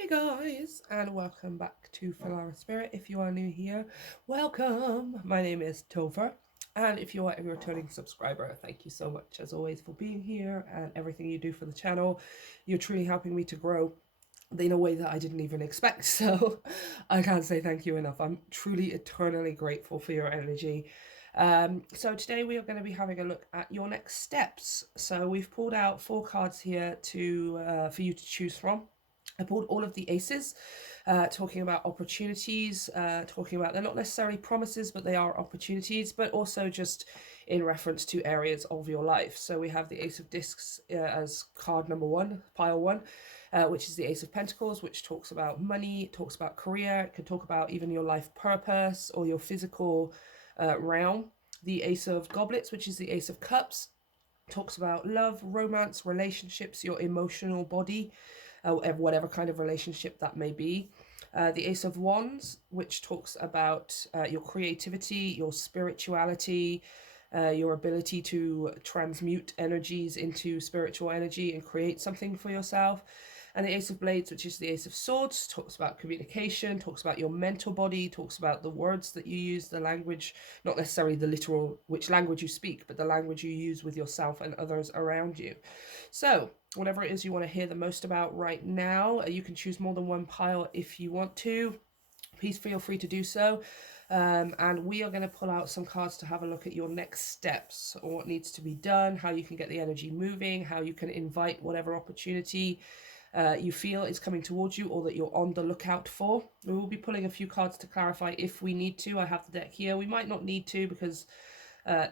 Hey guys, and welcome back to Filara Spirit. If you are new here, welcome. My name is Topher, and if you are a returning subscriber, thank you so much as always for being here and everything you do for the channel. You're truly helping me to grow in a way that I didn't even expect, so I can't say thank you enough. I'm truly eternally grateful for your energy. So today we are going to be having a look at your next steps. So we've pulled out 4 cards here for you to choose from. I pulled all of the aces, talking about opportunities, talking about they're not necessarily promises, but they are opportunities, but also just in reference to areas of your life. So we have the Ace of Discs as card number 1, pile 1, which is the Ace of Pentacles, which talks about money, it talks about career, it can talk about even your life purpose or your physical realm. The Ace of Goblets, which is the Ace of Cups, talks about love, romance, relationships, your emotional body, whatever kind of relationship that may be. The Ace of Wands, which talks about your creativity, your spirituality, your ability to transmute energies into spiritual energy and create something for yourself. And the Ace of Blades, which is the Ace of Swords, talks about communication, talks about your mental body, talks about the words that you use, the language, not necessarily the literal, which language you speak, but the language you use with yourself and others around you. So whatever it is you want to hear the most about right now, you can choose more than one pile if you want to. Please feel free to do so. And we are going to pull out some cards to have a look at your next steps, or what needs to be done, how you can get the energy moving, how you can invite whatever opportunity you feel is coming towards you or that you're on the lookout for. We will be pulling a few cards to clarify if we need to. I have the deck here. We might not need to because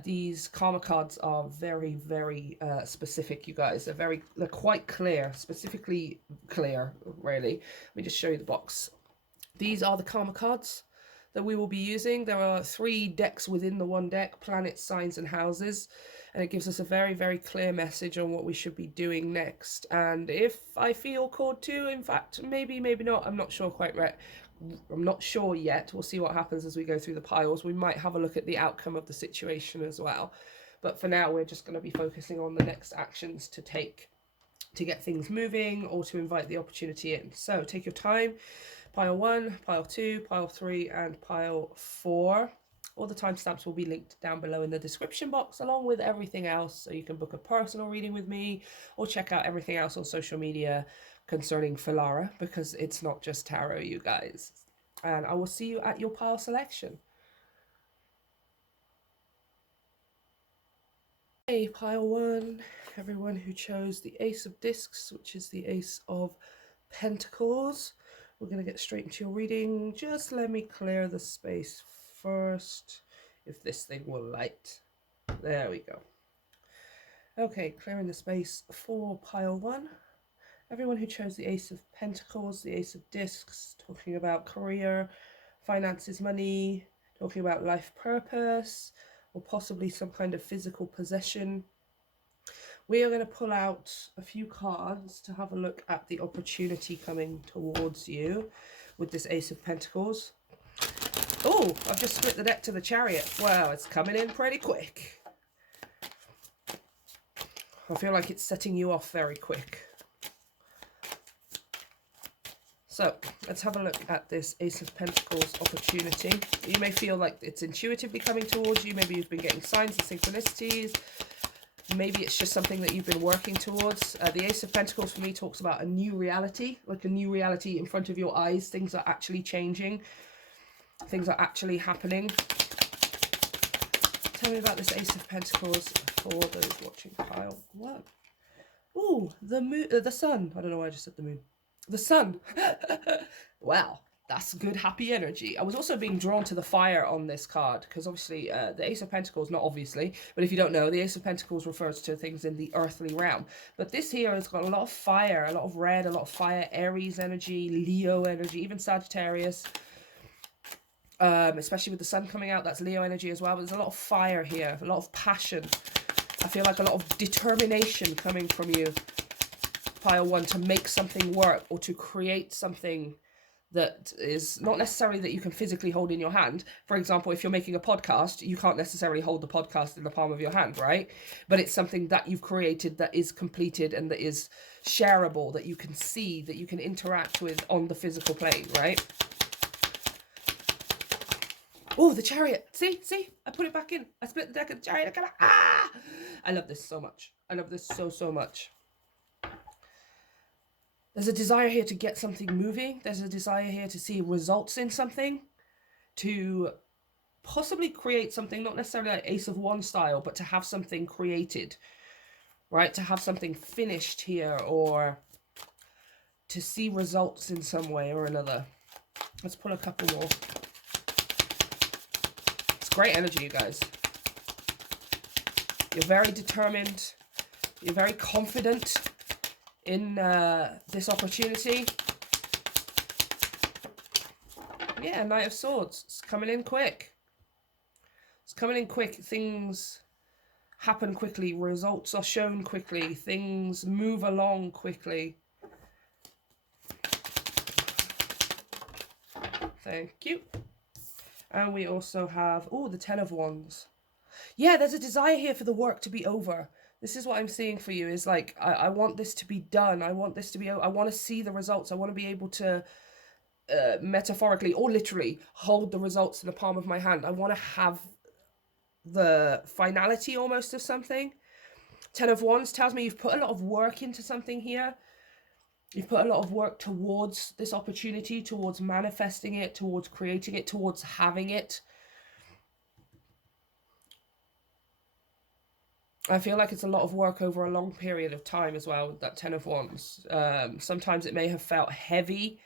these karma cards are very, very specific, you guys. They're quite clear, specifically clear, really. Let me just show you the box. These are the karma cards that we will be using. There are 3 decks within the one deck: planets, signs, and houses. And it gives us a very, very clear message on what we should be doing next. And if I feel called to, in fact, maybe not, I'm not sure quite right. I'm not sure yet. We'll see what happens as we go through the piles. We might have a look at the outcome of the situation as well. But for now, we're just going to be focusing on the next actions to take to get things moving or to invite the opportunity in. So take your time. Pile 1, pile 2, pile 3, and pile 4. All the timestamps will be linked down below in the description box, along with everything else, so you can book a personal reading with me or check out everything else on social media concerning Filara, because it's not just tarot, you guys. And I will see you at your pile selection. Okay, pile 1, everyone who chose the Ace of Discs, which is the Ace of Pentacles. We're going to get straight into your reading. Just let me clear the space first, if this thing will light. There we go. Okay, clearing the space for pile 1. Everyone who chose the Ace of Pentacles, the Ace of Discs, talking about career, finances, money, talking about life purpose, or possibly some kind of physical possession. We are going to pull out a few cards to have a look at the opportunity coming towards you with this Ace of Pentacles. Oh, I've just split the deck to the Chariot. Wow, it's coming in pretty quick. I feel like it's setting you off very quick. So let's have a look at this Ace of Pentacles opportunity. You may feel like it's intuitively coming towards you. Maybe you've been getting signs and synchronicities. Maybe it's just something that you've been working towards. The Ace of Pentacles for me talks about a new reality, like a new reality in front of your eyes. Things are actually changing. Things are actually happening. Tell me about this Ace of Pentacles for those watching pile 1. Ooh, the moon, the sun. I don't know why I just said the moon. The sun. Wow, that's good, happy energy. I was also being drawn to the fire on this card because obviously the Ace of Pentacles, not obviously, but if you don't know, the Ace of Pentacles refers to things in the earthly realm. But this here has got a lot of fire, a lot of red, a lot of fire, Aries energy, Leo energy, even Sagittarius. Especially with the sun coming out, that's Leo energy as well. But there's a lot of fire here, a lot of passion. I feel like a lot of determination coming from you, pile 1, to make something work or to create something that is not necessarily that you can physically hold in your hand. For example, if you're making a podcast, you can't necessarily hold the podcast in the palm of your hand, right? But it's something that you've created that is completed and that is shareable, that you can see, that you can interact with on the physical plane, right? Oh, the Chariot. See? I put it back in. I split the deck of the Chariot. I love this so much. I love this so much. There's a desire here to get something moving. There's a desire here to see results in something, to possibly create something, not necessarily like Ace of Wands style, but to have something created, right? To have something finished here, or to see results in some way or another. Let's pull a couple more. It's great energy, you guys. You're very determined. You're very confident in this opportunity. Yeah, Knight of Swords. It's coming in quick. It's coming in quick. Things happen quickly. Results are shown quickly. Things move along quickly. Thank you. And we also have, oh, the Ten of Wands. Yeah, there's a desire here for the work to be over. This is what I'm seeing for you, is like, I want this to be done. I want this to be, I want to see the results. I want to be able to, metaphorically or literally, hold the results in the palm of my hand. I want to have the finality almost of something. Ten of Wands tells me you've put a lot of work into something here. You've put a lot of work towards this opportunity, towards manifesting it, towards creating it, towards having it. I feel like it's a lot of work over a long period of time as well with that Ten of Wands. Sometimes it may have felt heavy.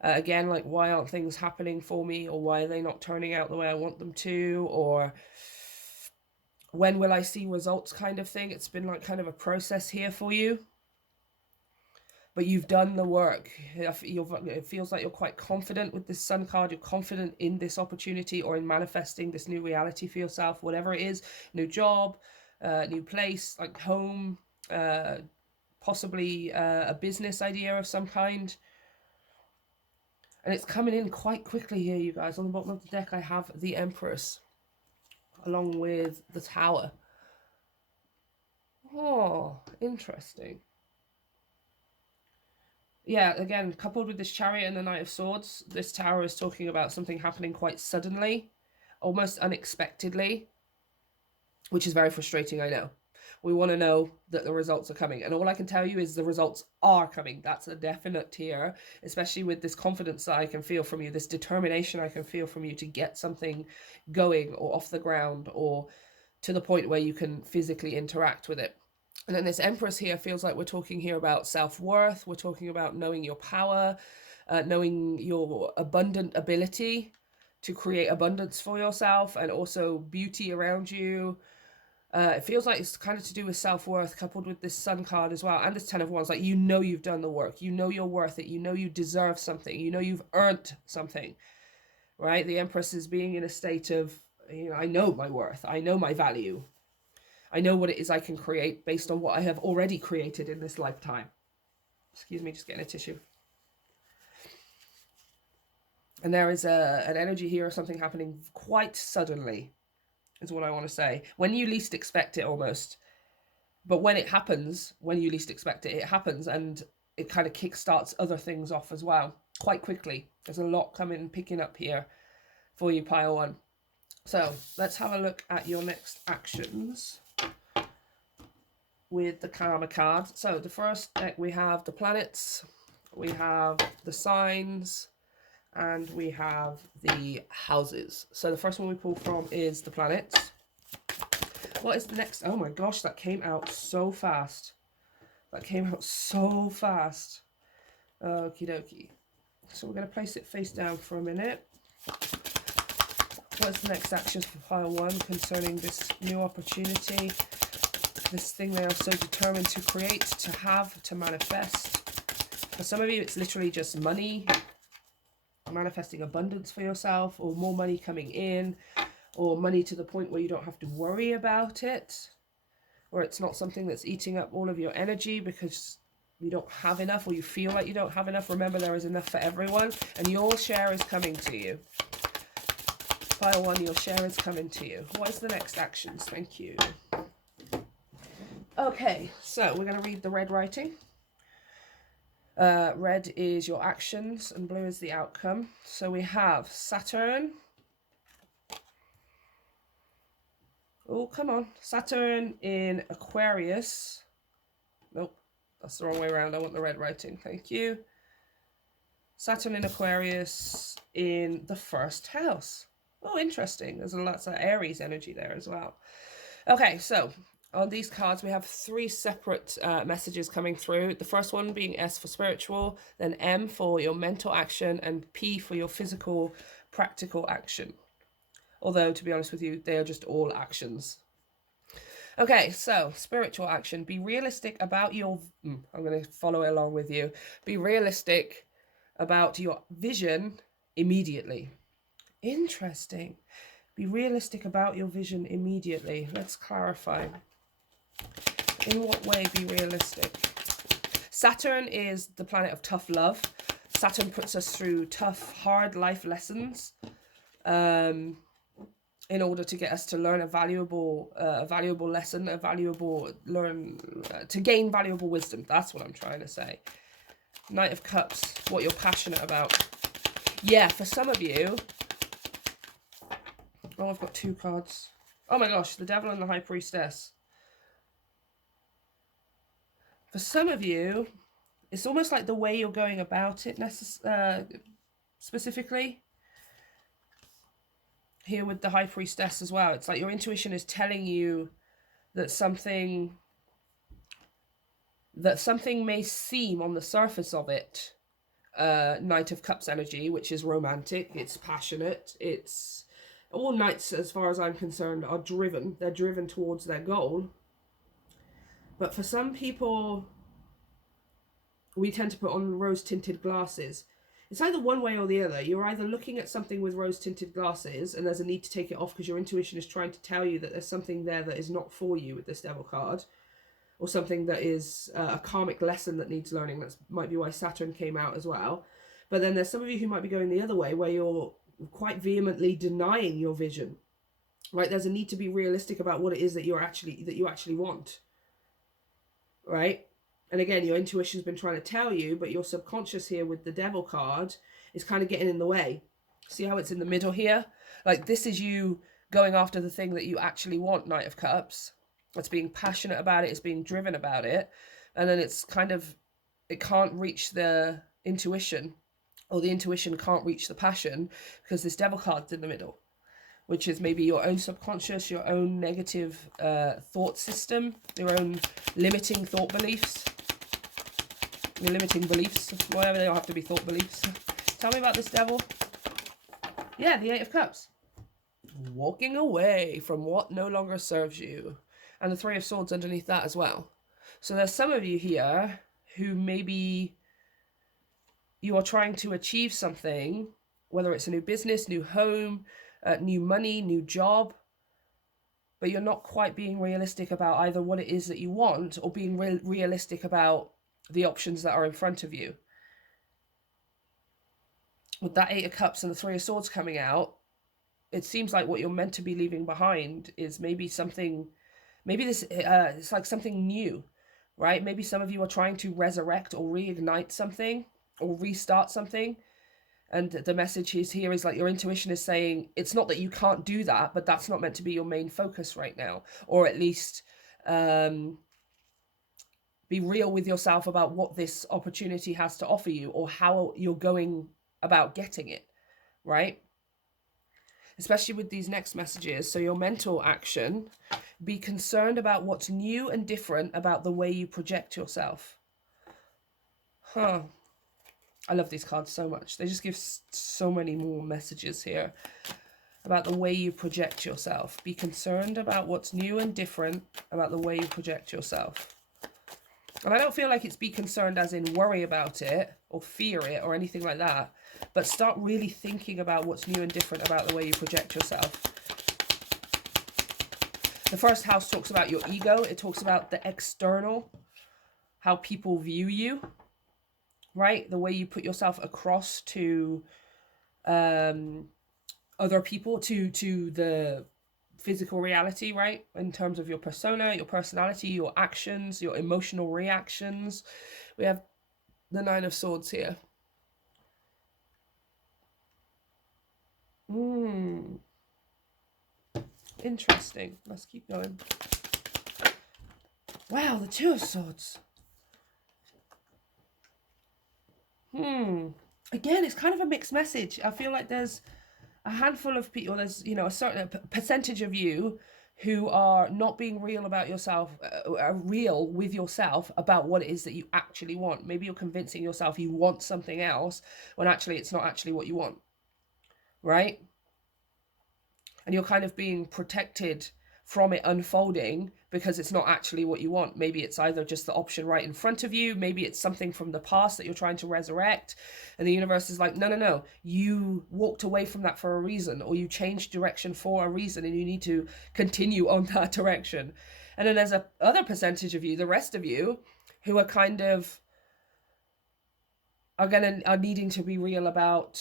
Again, like, why aren't things happening for me? Or why are they not turning out the way I want them to? Or when will I see results kind of thing? It's been like kind of a process here for you. But you've done the work. It feels like you're quite confident with this Sun card. You're confident in this opportunity or in manifesting this new reality for yourself, whatever it is. New job, new place, like home, possibly a business idea of some kind. And it's coming in quite quickly here, you guys. On the bottom of the deck, I have the Empress, along with the Tower. Oh, interesting. Yeah, again, coupled with this Chariot and the Knight of Swords, this Tower is talking about something happening quite suddenly, almost unexpectedly, which is very frustrating, I know. We want to know that the results are coming. And all I can tell you is the results are coming. That's a definite here, especially with this confidence that I can feel from you, this determination I can feel from you to get something going or off the ground or to the point where you can physically interact with it. And then this Empress here feels like we're talking here about self-worth. We're talking about knowing your power, knowing your abundant ability to create abundance for yourself and also beauty around you. It feels like it's kind of to do with self-worth coupled with this Sun card as well. And this Ten of Wands, like, you know you've done the work. You know you're worth it. You know you deserve something. You know you've earned something, right? The Empress is being in a state of, you know, I know my worth. I know my value. I know what it is I can create based on what I have already created in this lifetime. Excuse me, just getting a tissue. And there is an energy here of something happening quite suddenly, is what I want to say. When you least expect it, almost. But when it happens, when you least expect it, it happens, and it kind of kickstarts other things off as well, quite quickly. There's a lot coming, picking up here for you, Pile 1. So let's have a look at your next actions with the Karma card. So the first deck, we have the planets, we have the signs, and we have the houses. So the first one we pull from is the planets. What is the next? Oh my gosh, that came out so fast. That came out so fast. Okie dokie. So we're going to place it face down for a minute. What's the next actions for Pile 1 concerning this new opportunity? This thing they are so determined to create, to have, to manifest. For some of you, it's literally just money, manifesting abundance for yourself, or more money coming in, or money to the point where you don't have to worry about it, or it's not something that's eating up all of your energy because you don't have enough, or you feel like you don't have enough, remember there is enough for everyone, and your share is coming to you. Pile 1, your share is coming to you. What is the next actions? Thank you. Okay, so we're going to read the red writing. Red is your actions and blue is the outcome. So we have Saturn. Oh, come on. Saturn in Aquarius. Nope, that's the wrong way around. I want the red writing. Thank you. Saturn in Aquarius in the first house. Oh, interesting. There's lots of Aries energy there as well. Okay, so on these cards, we have 3 separate messages coming through. The first one being S for spiritual, then M for your mental action, and P for your physical, practical action. Although, to be honest with you, they are just all actions. Okay, so spiritual action. Be realistic about your... I'm going to follow along with you. Be realistic about your vision immediately. Interesting. Be realistic about your vision immediately. Let's clarify. In what way be realistic? Saturn is the planet of tough love. Saturn puts us through tough, hard life lessons in order to get us to learn a valuable lesson, to gain valuable wisdom. That's what I'm trying to say. Knight of Cups, what you're passionate about. Yeah, for some of you... Oh, I've got 2 cards. Oh my gosh, the Devil and the High Priestess. For some of you, it's almost like the way you're going about it specifically. Here with the High Priestess as well. It's like your intuition is telling you that something may seem on the surface of it, Knight of Cups energy, which is romantic, it's passionate, it's... All knights, as far as I'm concerned, are driven. They're driven towards their goal. But for some people, we tend to put on rose-tinted glasses. It's either one way or the other. You're either looking at something with rose-tinted glasses and there's a need to take it off because your intuition is trying to tell you that there's something there that is not for you with this Devil card, or something that is a karmic lesson that needs learning. That might be why Saturn came out as well. But then there's some of you who might be going the other way, where you're quite vehemently denying your vision, right? There's a need to be realistic about what it is that you actually want, right? And again, your intuition's been trying to tell you, but your subconscious here with the Devil card is kind of getting in the way. See how it's in the middle here? Like, this is you going after the thing that you actually want, Knight of Cups. It's being passionate about it, it's being driven about it, and then it's kind of, it can't reach the intuition, or the intuition can't reach the passion, because this Devil card's in the middle, which is maybe your own subconscious, your own negative thought system, your own limiting thought beliefs. Your limiting beliefs, whatever, they don't have to be thought beliefs. Tell me about this Devil. Yeah, the 8 of Cups. Walking away from what no longer serves you. And the 3 of Swords underneath that as well. So there's some of you here who maybe you are trying to achieve something, whether it's a new business, new home, new money, new job, but you're not quite being realistic about either what it is that you want, or being realistic about the options that are in front of you. With that 8 of Cups and the 3 of Swords coming out, it seems like what you're meant to be leaving behind is maybe something, maybe this, it's like something new, right? Maybe some of you are trying to resurrect or reignite something, or restart something. And the message is here is like your intuition is saying, it's not that you can't do that, but that's not meant to be your main focus right now. Or at least be real with yourself about what this opportunity has to offer you, or how you're going about getting it, right? Especially with these next messages. So your mental action, be concerned about what's new and different about the way you project yourself. Huh. I love these cards so much. They just give so many more messages here about the way you project yourself. Be concerned about what's new and different about the way you project yourself. And I don't feel like it's be concerned as in worry about it or fear it or anything like that, but start really thinking about what's new and different about the way you project yourself. The first house talks about your ego. It talks about the external. how people view you, right? The way you put yourself across to other people, to the physical reality, right? In terms of your persona, your personality, your actions, your emotional reactions. We have the Nine of Swords here. Interesting. Let's keep going. Wow, the Two of Swords. Again, it's kind of a mixed message. I feel like there's a handful of people, there's, you know, a certain percentage of you who are not being real about yourself, real with yourself about what it is that you actually want. Maybe you're convincing yourself you want something else when actually it's not actually what you want, right? And you're kind of being protected from it unfolding because it's not actually what you want. Maybe it's either just the option right in front of you, maybe it's something from the past that you're trying to resurrect, and the universe is like, no, you walked away from that for a reason, or you changed direction for a reason, and you need to continue on that direction. And then there's a other percentage of you, the rest of you, who are kind of are needing to be real about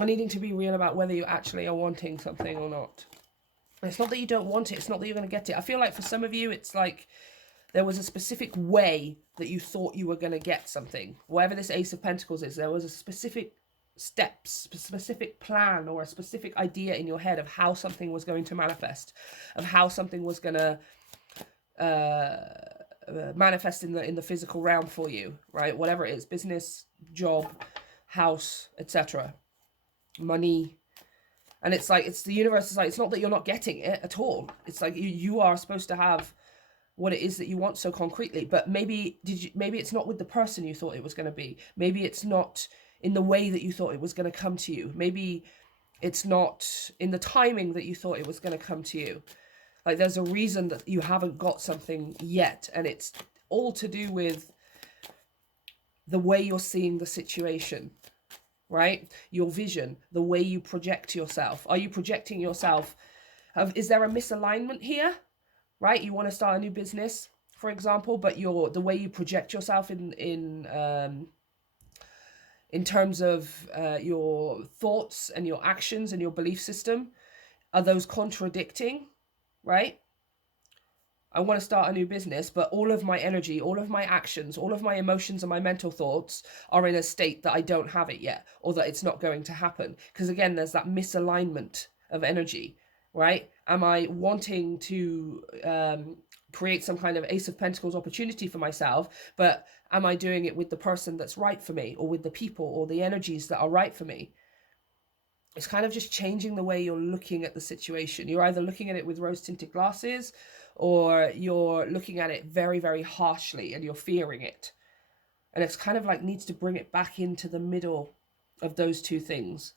needing to be real about whether you actually are wanting something or not. And it's not that you don't want it, it's not that you're going to get it. I feel like for some of you, it's like there was a specific way that you thought you were going to get something. Whatever this Ace of Pentacles is, there was a specific steps, specific plan, or a specific idea in your head of how something was going to manifest, of how something was going to manifest in the physical realm for you, right? Whatever it is, business, job, house, etc., money. And it's like, it's the universe is like, it's not that you're not getting it at all. It's like you are supposed to have what it is that you want so concretely, but maybe it's not with the person you thought it was going to be. Maybe it's not in the way that you thought it was going to come to you. Maybe it's not in the timing that you thought it was going to come to you. Like there's a reason that you haven't got something yet, and it's all to do with the way you're seeing the situation, right? Your vision, the way you project yourself. Are you projecting yourself? Is there a misalignment here, right? You want to start a new business, for example, but the way you project yourself in terms of your thoughts and your actions and your belief system, are those contradicting, right? I want to start a new business, but all of my energy, all of my actions, all of my emotions and my mental thoughts are in a state that I don't have it yet, or that it's not going to happen. Because again, there's that misalignment of energy, right? Am I wanting to create some kind of Ace of Pentacles opportunity for myself, but am I doing it with the person that's right for me, or with the people or the energies that are right for me? It's kind of just changing the way you're looking at the situation. You're either looking at it with rose-tinted glasses, or you're looking at it very, very harshly and you're fearing it. And it's kind of like needs to bring it back into the middle of those two things,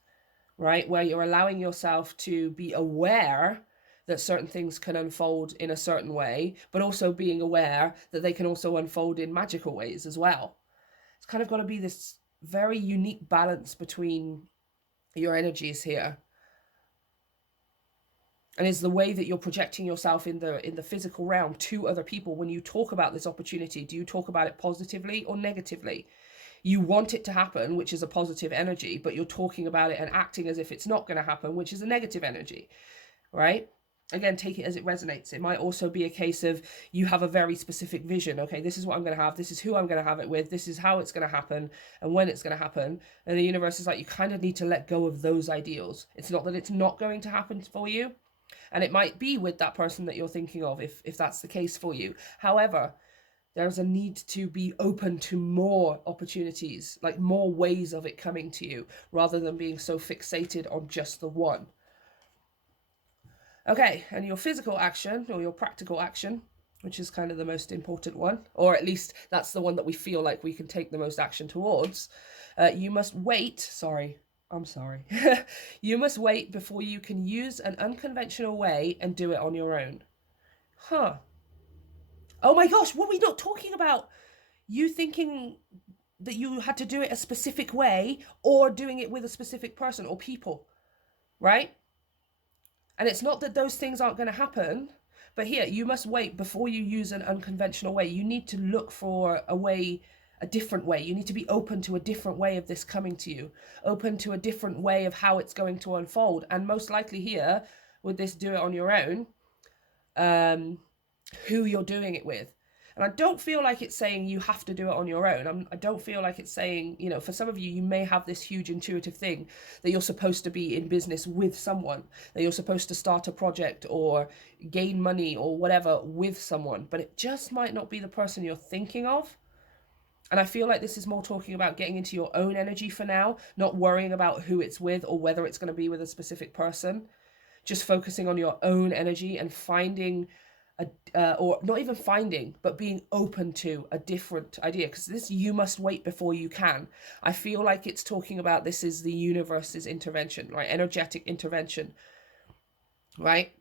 right? Where you're allowing yourself to be aware that certain things can unfold in a certain way, but also being aware that they can also unfold in magical ways as well. It's kind of got to be this very unique balance between your energies here. And is the way that you're projecting yourself in the physical realm to other people. When you talk about this opportunity, do you talk about it positively or negatively? You want it to happen, which is a positive energy, but you're talking about it and acting as if it's not going to happen, which is a negative energy, right? Again, take it as it resonates. It might also be a case of you have a very specific vision. Okay, this is what I'm going to have. This is who I'm going to have it with. This is how it's going to happen and when it's going to happen. And the universe is like, you kind of need to let go of those ideals. It's not that it's not going to happen for you. And it might be with that person that you're thinking of, if that's the case for you. However, there's a need to be open to more opportunities, like more ways of it coming to you, rather than being so fixated on just the one. Okay, and your physical action, or your practical action, which is kind of the most important one, or at least that's the one that we feel like we can take the most action towards. You must wait, you must wait before you can use an unconventional way and do it on your own. Huh. Oh my gosh, were we not talking about you thinking that you had to do it a specific way, or doing it with a specific person or people, right? And it's not that those things aren't going to happen, But here, you must wait before you use an unconventional way. You need to look for a way, a different way. You need to be open to a different way of this coming to you, open to a different way of how it's going to unfold. And most likely here, with this do it on your own, who you're doing it with. And I don't feel like it's saying you have to do it on your own. I don't feel like it's saying, you know, for some of you, you may have this huge intuitive thing that you're supposed to be in business with someone, that you're supposed to start a project or gain money or whatever with someone, but it just might not be the person you're thinking of. And I feel like this is more talking about getting into your own energy for now, not worrying about who it's with or whether it's going to be with a specific person, just focusing on your own energy and finding or not even finding, but being open to a different idea. Because this, you must wait before you can. I feel like it's talking about this is the universe's intervention, right? Energetic intervention, right?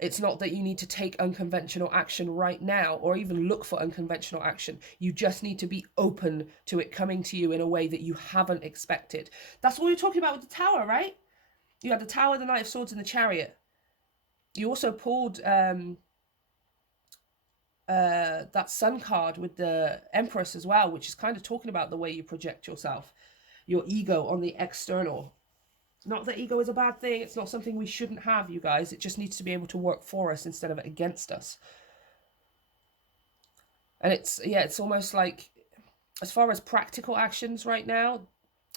It's not that you need to take unconventional action right now or even look for unconventional action. You just need to be open to it coming to you in a way that you haven't expected. That's what we were talking about with the Tower, right? You had the Tower, the Knight of Swords, and the Chariot. You also pulled that Sun card with the Empress as well, which is kind of talking about the way you project yourself, your ego on the external. Not that ego is a bad thing. It's not something we shouldn't have, you guys. It just needs to be able to work for us instead of against us. And it's almost like, as far as practical actions right now,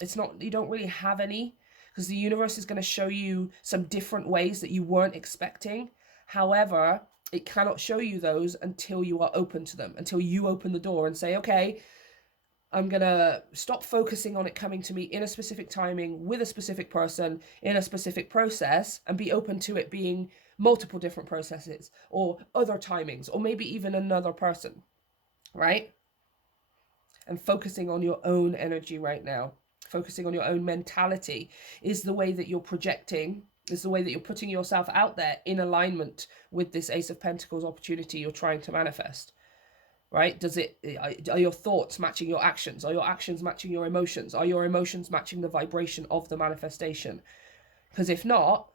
it's not, you don't really have any, because the universe is going to show you some different ways that you weren't expecting. However, it cannot show you those until you are open to them, until you open the door and say, okay, I'm going to stop focusing on it coming to me in a specific timing, with a specific person, in a specific process, and be open to it being multiple different processes or other timings, or maybe even another person, right? And focusing on your own energy right now, focusing on your own mentality is the way that you're projecting, is the way that you're putting yourself out there in alignment with this Ace of Pentacles opportunity you're trying to manifest, right? Are your thoughts matching your actions? Are your actions matching your emotions? Are your emotions matching the vibration of the manifestation? Because if not,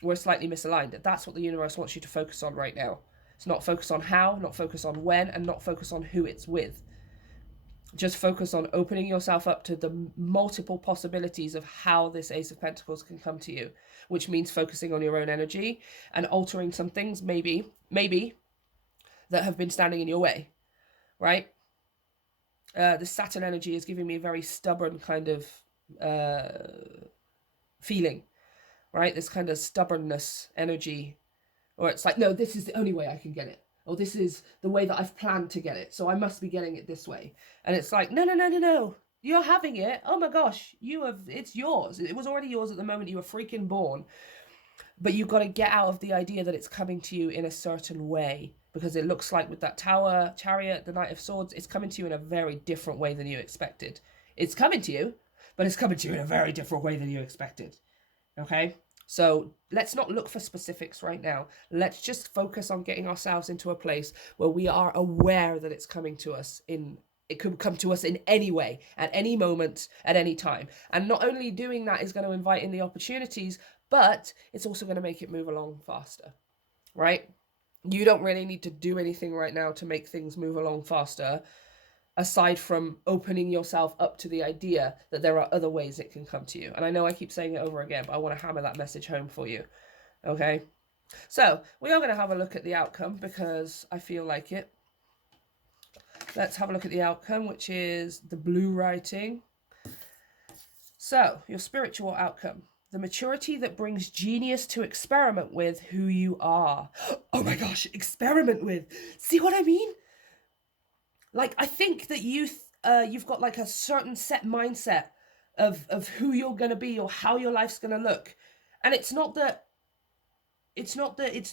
we're slightly misaligned. That's what the universe wants you to focus on right now. It's not focus on how, not focus on when, and not focus on who it's with. Just focus on opening yourself up to the multiple possibilities of how this Ace of Pentacles can come to you, which means focusing on your own energy and altering some things, maybe, that have been standing in your way, right? The Saturn energy is giving me a very stubborn kind of feeling, right? This kind of stubbornness energy, or it's like, no, this is the only way I can get it. Or this is the way that I've planned to get it, so I must be getting it this way. And it's like, no. You're having it. Oh my gosh, it's yours. It was already yours at the moment you were freaking born. But you've got to get out of the idea that it's coming to you in a certain way. Because it looks like with that Tower, Chariot, the Knight of Swords, it's coming to you in a very different way than you expected. It's coming to you, but it's coming to you in a very different way than you expected. Okay? So let's not look for specifics right now. Let's just focus on getting ourselves into a place where we are aware that it's coming to us it could come to us in any way, at any moment, at any time. And not only doing that is going to invite in the opportunities, but it's also going to make it move along faster, right? You don't really need to do anything right now to make things move along faster, aside from opening yourself up to the idea that there are other ways it can come to you. And I know I keep saying it over again, but I want to hammer that message home for you. Okay? So, we are going to have a look at the outcome because I feel like it. Let's have a look at the outcome, which is the blue writing. So, your spiritual outcome. The maturity that brings genius to experiment with who you are. Oh my gosh, experiment with. See what I mean? Like, I think that you've got like a certain set mindset of who you're going to be or how your life's going to look. And it's not that it's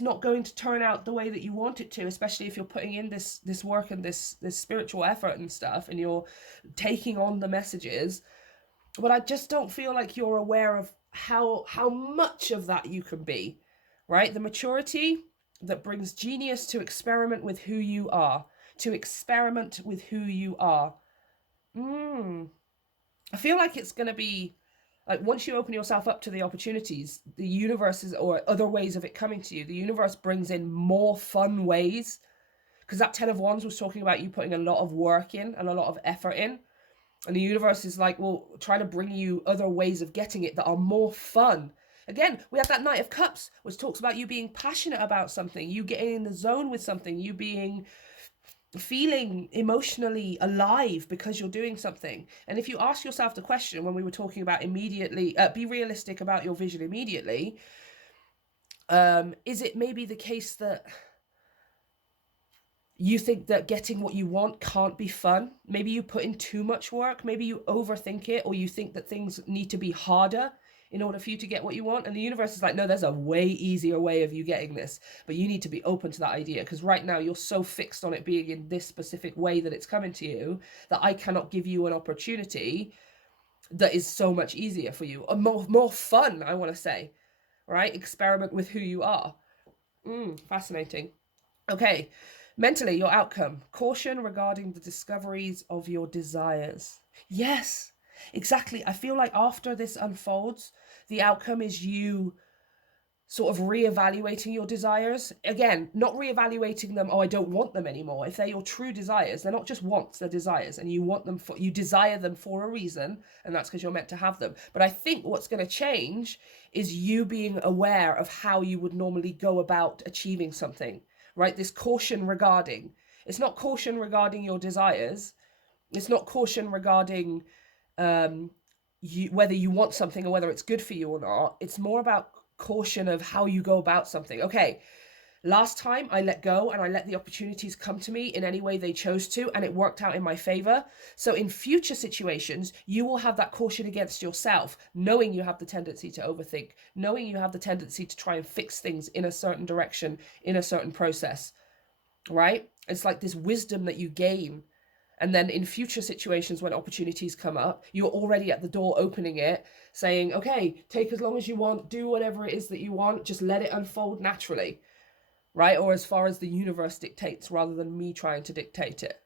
not going to turn out the way that you want it to, especially if you're putting in this work and this spiritual effort and stuff, and you're taking on the messages. But I just don't feel like you're aware of how much of that you can be, right? The maturity that brings genius to experiment with who you are. To experiment with who you are. I feel like it's going to be Like once you open yourself up to the opportunities, the universe is, or other ways of it coming to you, the universe brings in more fun ways. Because that 10 of Wands was talking about you putting a lot of work in and a lot of effort in. And the universe is like, well, trying to bring you other ways of getting it that are more fun. Again, we have that Knight of Cups, which talks about you being passionate about something, you getting in the zone with something, you feeling emotionally alive because you're doing something. And if you ask yourself the question when we were talking about immediately, be realistic about your vision immediately, is it maybe the case that you think that getting what you want can't be fun? Maybe you put in too much work, maybe you overthink it, or you think that things need to be harder in order for you to get what you want. And the universe is like, no, there's a way easier way of you getting this, but you need to be open to that idea, because right now you're so fixed on it being in this specific way that it's coming to you that I cannot give you an opportunity that is so much easier for you, or more fun, I want to say, right? Experiment with who you are. Fascinating. Okay. Mentally, your outcome. Caution regarding the discoveries of your desires. Yes, exactly. I feel like after this unfolds, the outcome is you sort of reevaluating your desires. Again, not reevaluating them, oh, I don't want them anymore. If they're your true desires, they're not just wants, they're desires, and you desire them for a reason, and that's because you're meant to have them. But I think what's going to change is you being aware of how you would normally go about achieving something. Right? This caution regarding, it's not caution regarding your desires. It's not caution regarding whether you want something or whether it's good for you or not. It's more about caution of how you go about something. Okay, last time I let go and I let the opportunities come to me in any way they chose to, and it worked out in my favor. So in future situations, you will have that caution against yourself, knowing you have the tendency to overthink, knowing you have the tendency to try and fix things in a certain direction, in a certain process, right? It's like this wisdom that you gain. And then in future situations when opportunities come up, you're already at the door opening it, saying, okay, take as long as you want, do whatever it is that you want, just let it unfold naturally. Right? Or as far as the universe dictates, rather than me trying to dictate it,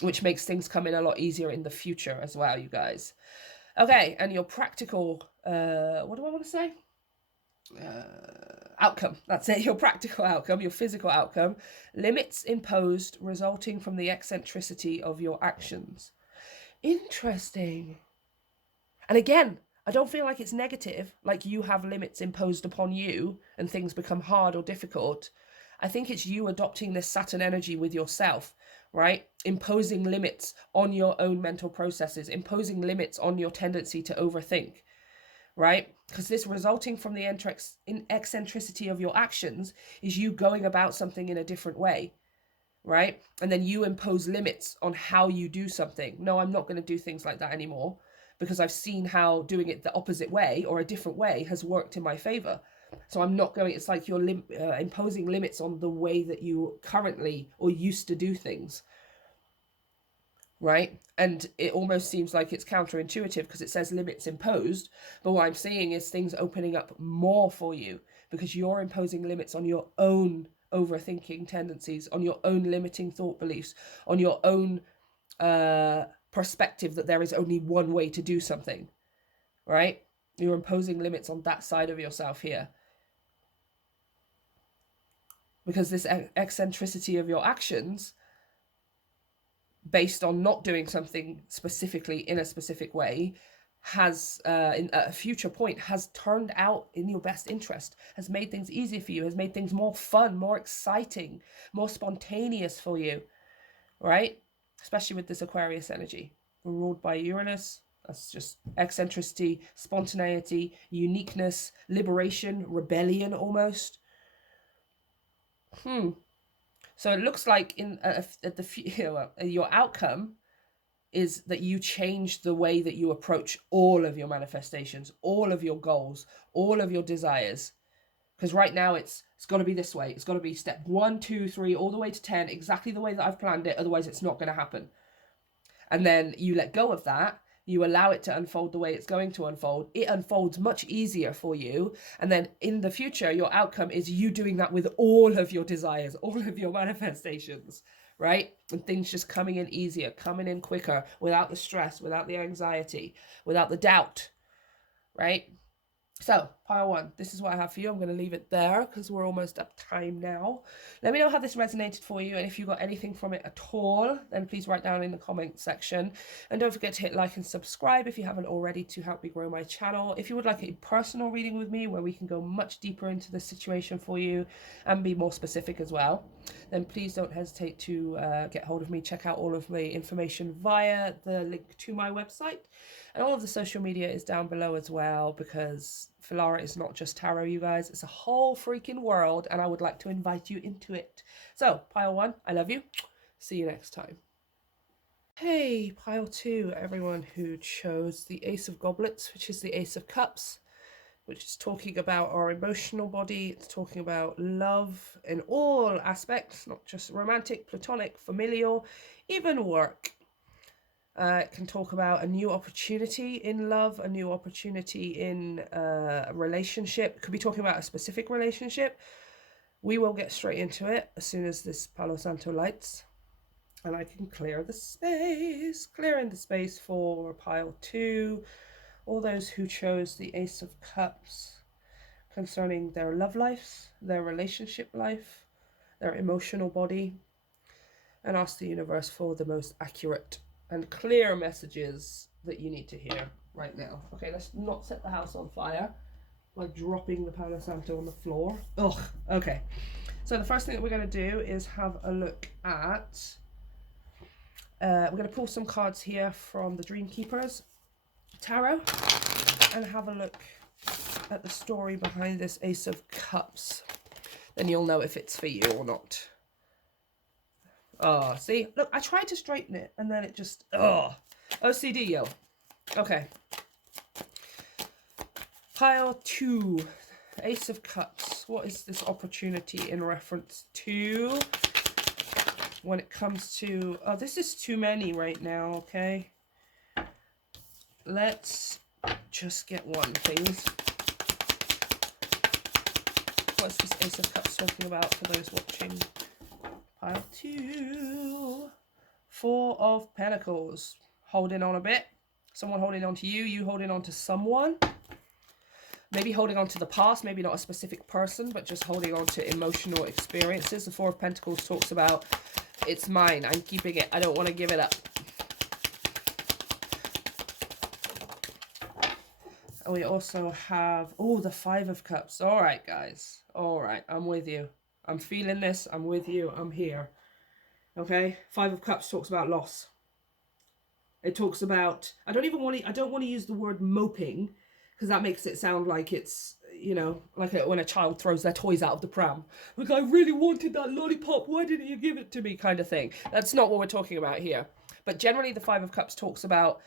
which makes things come in a lot easier in the future as well, you guys. Okay, and your practical, what do I want to say? Outcome. That's it. Your practical outcome, your physical outcome. Limits imposed resulting from the eccentricity of your actions. Interesting. And again, I don't feel like it's negative, like you have limits imposed upon you and things become hard or difficult. I think it's you adopting this Saturn energy with yourself, right? Imposing limits on your own mental processes, imposing limits on your tendency to overthink, right? Because this resulting from the eccentricity of your actions is you going about something in a different way, right? And then you impose limits on how you do something. No, I'm not going to do things like that anymore, because I've seen how doing it the opposite way or a different way has worked in my favor. So I'm not going, it's like you're imposing limits on the way that you currently or used to do things, right? And it almost seems like it's counterintuitive because it says limits imposed, but what I'm seeing is things opening up more for you because you're imposing limits on your own overthinking tendencies, on your own limiting thought beliefs, on your own perspective that there is only one way to do something, right? You're imposing limits on that side of yourself here. Because this eccentricity of your actions, based on not doing something specifically in a specific way, has, in a future point, has turned out in your best interest, has made things easier for you, has made things more fun, more exciting, more spontaneous for you, right? Especially with this Aquarius energy. We're ruled by Uranus. That's just eccentricity, spontaneity, uniqueness, liberation, rebellion almost. So it looks like your outcome is that you change the way that you approach all of your manifestations, all of your goals, all of your desires. Because right now it's got to be this way. It's got to be step 1, 2, 3, all the way to 10, exactly the way that I've planned it. Otherwise, it's not going to happen. And then you let go of that. You allow it to unfold the way it's going to unfold. It unfolds much easier for you. And then in the future, your outcome is you doing that with all of your desires, all of your manifestations, right? And things just coming in easier, coming in quicker, without the stress, without the anxiety, without the doubt, right? So, pile one, this is what I have for you. I'm going to leave it there because we're almost up time now. Let me know how this resonated for you, and if you got anything from it at all, then please write down in the comment section. And don't forget to hit like and subscribe if you haven't already to help me grow my channel. If you would like a personal reading with me where we can go much deeper into the situation for you and be more specific as well, then please don't hesitate to get hold of me. Check out all of my information via the link to my website. And all of the social media is down below as well, because Filara is not just tarot, you guys. It's a whole freaking world, and I would like to invite you into it. So, pile one, I love you. See you next time. Hey, pile two, everyone who chose the Ace of Goblets, which is the Ace of Cups, which is talking about our emotional body. It's talking about love in all aspects, not just romantic, platonic, familial, even work. It can talk about a new opportunity in love, a new opportunity in a relationship. It could be talking about a specific relationship. We will get straight into it as soon as this Palo Santo lights. And I can clear the space. Clearing the space for pile two. All those who chose the Ace of Cups concerning their love lives, their relationship life, their emotional body. And ask the universe for the most accurate and clear messages that you need to hear right now. Okay, let's not set the house on fire by dropping the Palo Santo on the floor. Ugh, okay. So the first thing that we're going to do is have a look at... we're going to pull some cards here from the Dream Keepers Tarot and have a look at the story behind this Ace of Cups. Then you'll know if it's for you or not. Oh, see? Look, I tried to straighten it, and then it just... Oh, OCD, yo. Okay. Pile two. Ace of Cups. What is this opportunity in reference to? When it comes to... Oh, this is too many right now, okay? Let's just get one, please. What's this Ace of Cups talking about for those watching? Pile two. Four of Pentacles. Holding on a bit. Someone holding on to you. You holding on to someone. Maybe holding on to the past. Maybe not a specific person, but just holding on to emotional experiences. The Four of Pentacles talks about, it's mine. I'm keeping it. I don't want to give it up. And we also have, oh, the Five of Cups. All right, guys. All right, I'm with you. I'm feeling this. I'm with you. I'm here. Okay? Five of Cups talks about loss. It talks about... I don't want to use the word moping, because that makes it sound like it's, you know, like when a child throws their toys out of the pram. Like, I really wanted that lollipop. Why didn't you give it to me? Kind of thing. That's not what we're talking about here. But generally, the Five of Cups talks about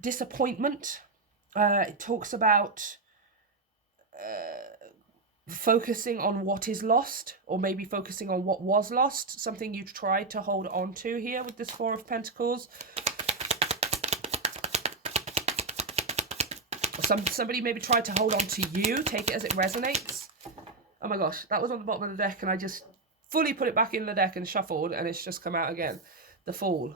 disappointment. It talks about... focusing on what is lost, or maybe focusing on what was lost, something you tried to hold on to here with this Four of Pentacles. Or somebody maybe tried to hold on to you. Take it as it resonates. Oh my gosh, that was on the bottom of the deck, and I just fully put it back in the deck and shuffled, and it's just come out again. The Fool.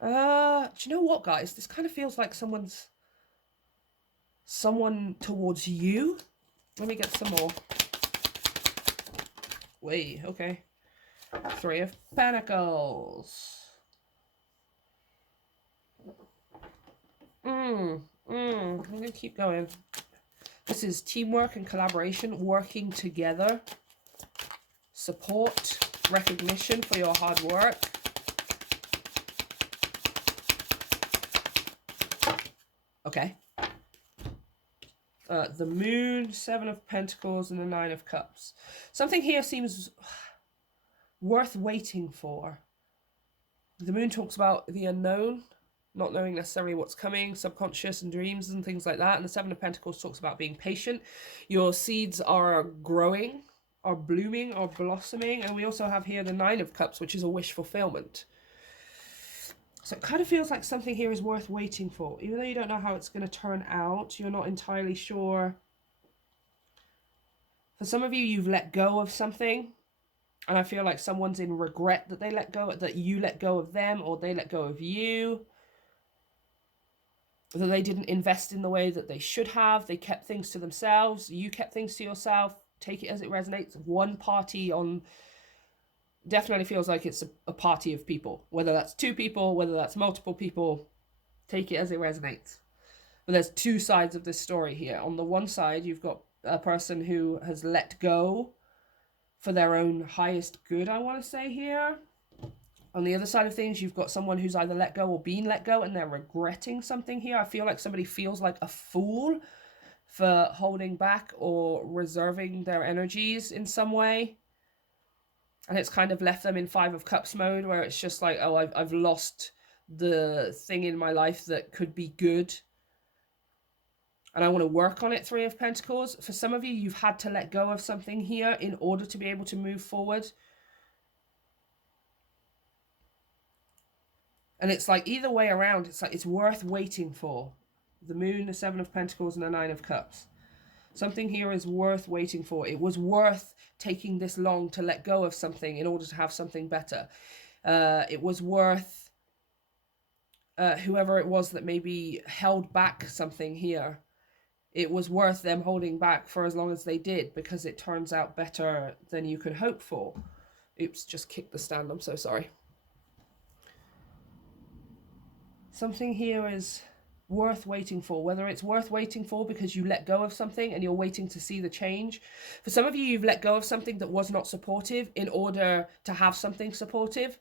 Do you know what, guys? This kind of feels like someone towards you. Let me get some more. Wait, okay. Three of Pentacles. I'm gonna keep going. This is teamwork and collaboration, working together, support, recognition for your hard work. Okay. The Moon, Seven of Pentacles, and the Nine of Cups. Something here seems worth waiting for. The Moon talks about the unknown, not knowing necessarily what's coming, subconscious and dreams and things like that. And the Seven of Pentacles talks about being patient. Your seeds are growing, are blooming, are blossoming. And we also have here the Nine of Cups, which is a wish fulfillment. So it kind of feels like something here is worth waiting for. Even though you don't know how it's going to turn out, you're not entirely sure. For some of you, you've let go of something. And I feel like someone's in regret that they let go, that you let go of them, or they let go of you. that they didn't invest in the way that they should have. They kept things to themselves. You kept things to yourself. Take it as it resonates. One party on definitely feels like it's a party of people, whether that's 2 people, whether that's multiple people. Take it as it resonates. But there's 2 sides of this story here. On the one side, you've got a person who has let go for their own highest good, I want to say here. On the other side of things, you've got someone who's either let go or been let go, and they're regretting something here. I feel like somebody feels like a fool for holding back or reserving their energies in some way. And it's kind of left them in 5 of Cups mode, where it's just like, oh, I've lost the thing in my life that could be good, and I want to work on it. 3 of Pentacles. For some of you, you've had to let go of something here in order to be able to move forward. And it's like either way around, it's like it's worth waiting for. The Moon, the 7 of Pentacles, and the 9 of Cups. Something here is worth waiting for. It was worth taking this long to let go of something in order to have something better. It was worth whoever it was that maybe held back something here. It was worth them holding back for as long as they did, because it turns out better than you could hope for. Oops, just kicked the stand. I'm so sorry. Something here is worth waiting for, whether it's worth waiting for because you let go of something and you're waiting to see the change. For some of you, you've let go of something that was not supportive in order to have something supportive,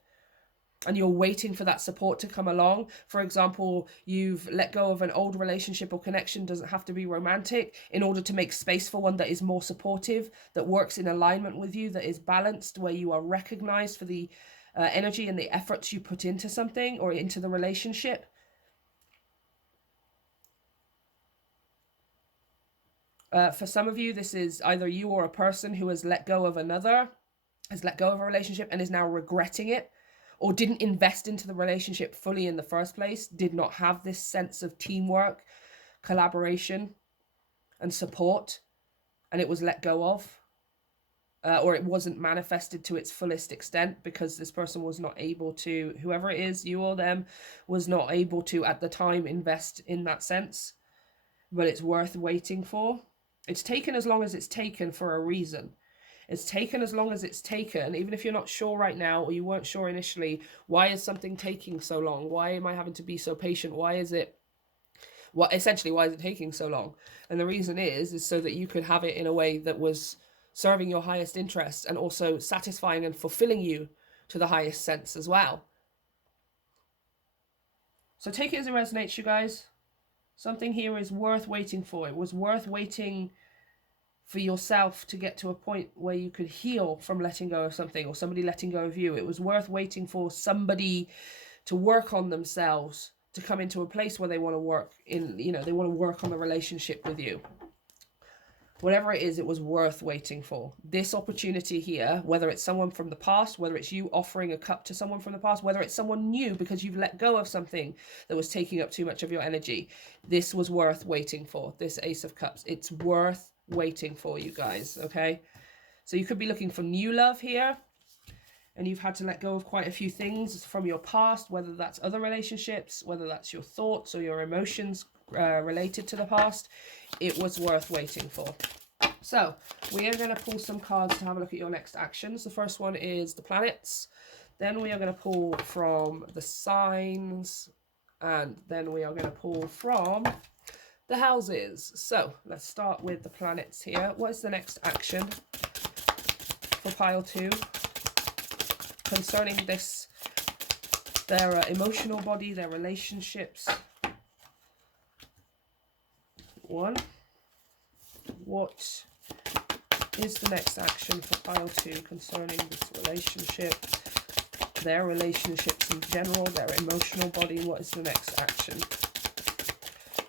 and you're waiting for that support to come along. For example, you've let go of an old relationship or connection, doesn't have to be romantic, in order to make space for one that is more supportive, that works in alignment with you, that is balanced, where you are recognized for the energy and the efforts you put into something or into the relationship. For some of you, this is either you or a person who has let go of another, has let go of a relationship and is now regretting it, or didn't invest into the relationship fully in the first place, did not have this sense of teamwork, collaboration, and support, and it was let go of. Or it wasn't manifested to its fullest extent because this person was not able to, whoever it is, you or them, was not able to at the time invest in that sense. But it's worth waiting for. It's taken as long as it's taken for a reason. It's taken as long as it's taken, even if you're not sure right now, or you weren't sure initially, why is something taking so long? Why am I having to be so patient? Why is it taking so long? And the reason is so that you could have it in a way that was serving your highest interests and also satisfying and fulfilling you to the highest sense as well. So take it as it resonates, you guys. Something here is worth waiting for. It was worth waiting for yourself to get to a point where you could heal from letting go of something, or somebody letting go of you. It was worth waiting for somebody to work on themselves, to come into a place where they want to work in, they want to work on the relationship with you. Whatever it is, it was worth waiting for. This opportunity here, whether it's someone from the past, whether it's you offering a cup to someone from the past, whether it's someone new because you've let go of something that was taking up too much of your energy, this was worth waiting for. This Ace of Cups, it's worth waiting for, you guys, okay? So you could be looking for new love here, and you've had to let go of quite a few things from your past, whether that's other relationships, whether that's your thoughts or your emotions related to the past. It was worth waiting for. So we are going to pull some cards to have a look at your next actions. The first one is the planets. Then we are going to pull from the signs, and then we are going to pull from the houses. So let's start with the planets here. What is the next action for pile 2 concerning this, their emotional body, their relationships? 1. What is the next action for pile 2 concerning this relationship, their relationships in general, their emotional body? What is the next action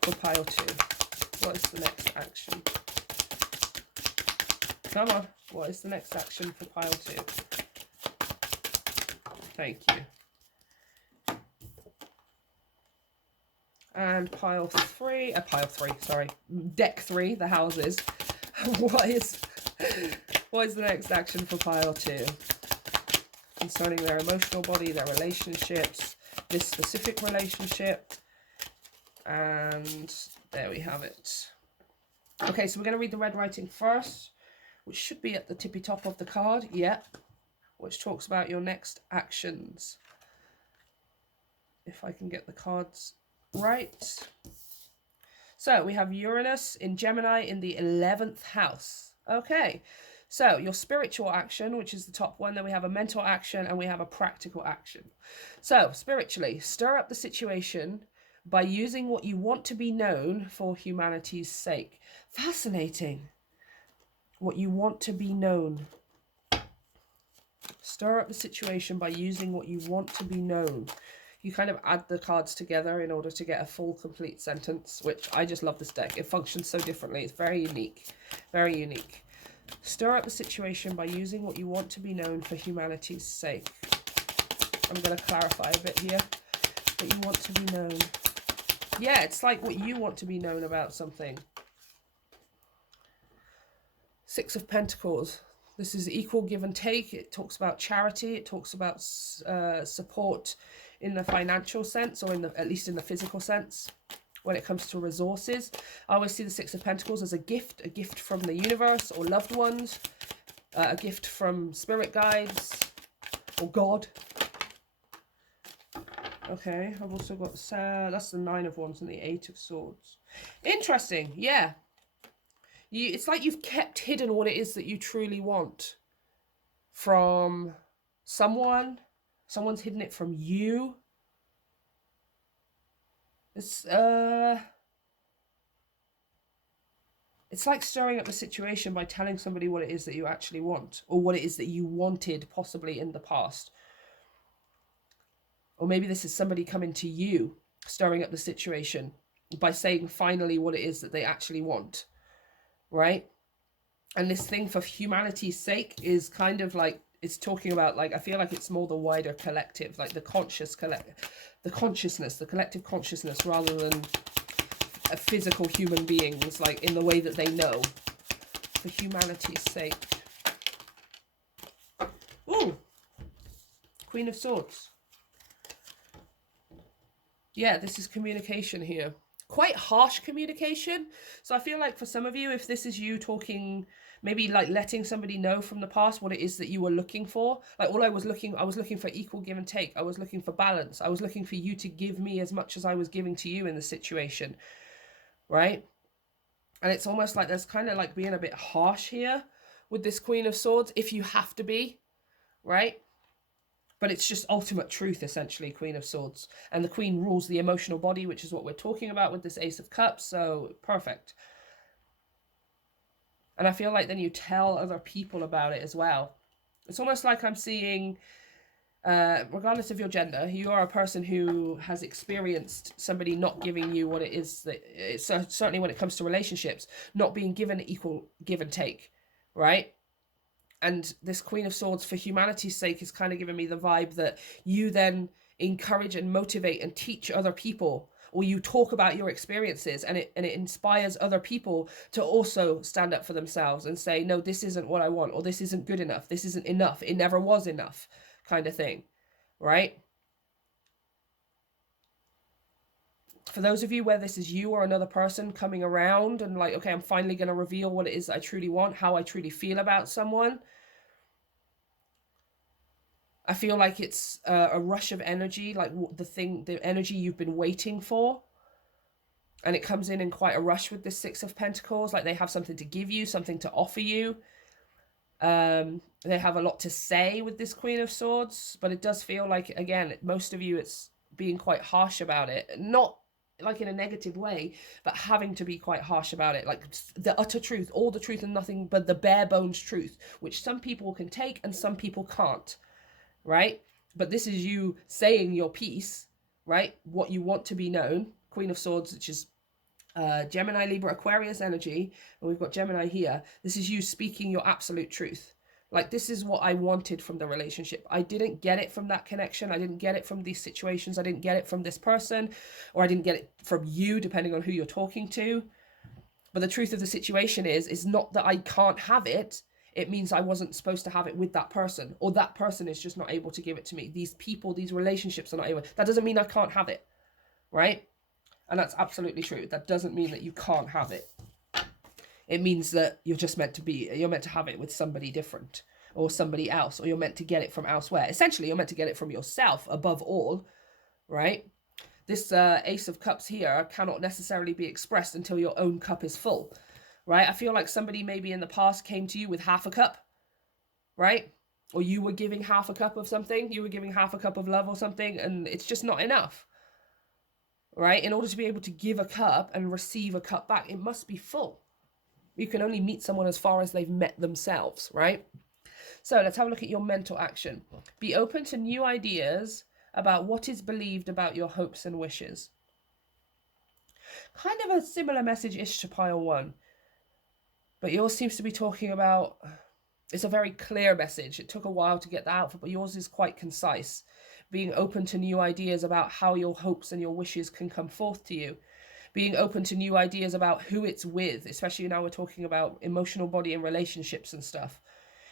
for pile 2? What is the next action? Come on. What is the next action for pile 2? Thank you. And deck 3, the houses. What is the next action for pile 2 concerning their emotional body, their relationships, this specific relationship, And there we have it. Okay, so we're going to read the red writing first, which should be at the tippy top of the card. Yep. Which talks about your next actions. If I can get the cards right. So we have Uranus in Gemini in the 11th house. Okay, so your spiritual action, which is the top one, then we have a mental action and we have a practical action. So spiritually, stir up the situation by using what you want to be known for humanity's sake. Fascinating. What you want to be known. Stir up the situation by using what you want to be known. You kind of add the cards together in order to get a full, complete sentence, which I just love this deck. It functions so differently. It's very unique. Very unique. Stir up the situation by using what you want to be known for humanity's sake. I'm going to clarify a bit here. What you want to be known. Yeah, it's like what you want to be known about something. Six of Pentacles. This is equal give and take. It talks about charity. It talks about support in the financial sense, or at least in the physical sense. When it comes to resources, I always see the Six of Pentacles as a gift from the universe or loved ones, a gift from spirit guides or God. Okay, I've also got that's the Nine of Wands and the Eight of Swords. Interesting, yeah. It's like you've kept hidden what it is that you truly want from someone. Someone's hidden it from you. It's like stirring up the situation by telling somebody what it is that you actually want, or what it is that you wanted possibly in the past. Or maybe this is somebody coming to you, stirring up the situation by saying finally what it is that they actually want. Right? And this thing for humanity's sake is kind of like, it's talking about, like, I feel like it's more the wider collective, like the consciousness, the collective consciousness, rather than a physical human beings, like in the way that they know, for humanity's sake. Ooh, Queen of Swords. Yeah, this is communication here. Quite harsh communication. So I feel like for some of you, if this is you talking, maybe like letting somebody know from the past what it is that you were looking for. Like I was looking for equal give and take. I was looking for balance. I was looking for you to give me as much as I was giving to you in the situation. Right? And it's almost like there's kind of like being a bit harsh here with this Queen of Swords, if you have to be. Right? But it's just ultimate truth, essentially, Queen of Swords. And the Queen rules the emotional body, which is what we're talking about with this Ace of Cups. So, perfect. And I feel like then you tell other people about it as well. It's almost like I'm seeing, regardless of your gender, you are a person who has experienced somebody not giving you what it is that, certainly when it comes to relationships, not being given equal give and take, right? And this Queen of Swords, for humanity's sake, is kind of giving me the vibe that you then encourage and motivate and teach other people, or you talk about your experiences, and it inspires other people to also stand up for themselves and say, no, this isn't what I want, or this isn't good enough, this isn't enough, it never was enough, kind of thing, right? For those of you where this is you or another person coming around and like, okay, I'm finally going to reveal what it is I truly want, how I truly feel about someone. I feel like it's a rush of energy, like the energy you've been waiting for. And it comes in quite a rush with the Six of Pentacles. Like they have something to give you, something to offer you. They have a lot to say with this Queen of Swords. But it does feel like, again, most of you, it's being quite harsh about it. Not like in a negative way, but having to be quite harsh about it. Like the utter truth, all the truth and nothing but the bare bones truth, which some people can take and some people can't. Right? But this is you saying your piece, right? What you want to be known. Queen of Swords, which is Gemini, Libra, Aquarius energy. And we've got Gemini here. This is you speaking your absolute truth. Like, this is what I wanted from the relationship. I didn't get it from that connection. I didn't get it from these situations. I didn't get it from this person. Or I didn't get it from you, depending on who you're talking to. But the truth of the situation is not that I can't have it. It means I wasn't supposed to have it with that person, or that person is just not able to give it to me. These people, these relationships are not able. That doesn't mean I can't have it, right? And that's absolutely true. That doesn't mean that you can't have it. It means that you're meant to have it with somebody different or somebody else, or you're meant to get it from elsewhere. Essentially, you're meant to get it from yourself above all, right? This Ace of Cups here cannot necessarily be expressed until your own cup is full, right? I feel like somebody maybe in the past came to you with half a cup, right? Or you were giving half a cup of something, you were giving half a cup of love or something, and it's just not enough, right? In order to be able to give a cup and receive a cup back, it must be full. You can only meet someone as far as they've met themselves, right? So let's have a look at your mental action. Be open to new ideas about what is believed about your hopes and wishes. Kind of a similar message-ish to pile one. But yours seems to be talking about, it's a very clear message. It took a while to get that out, but yours is quite concise. Being open to new ideas about how your hopes and your wishes can come forth to you. Being open to new ideas about who it's with, especially now we're talking about emotional body and relationships and stuff.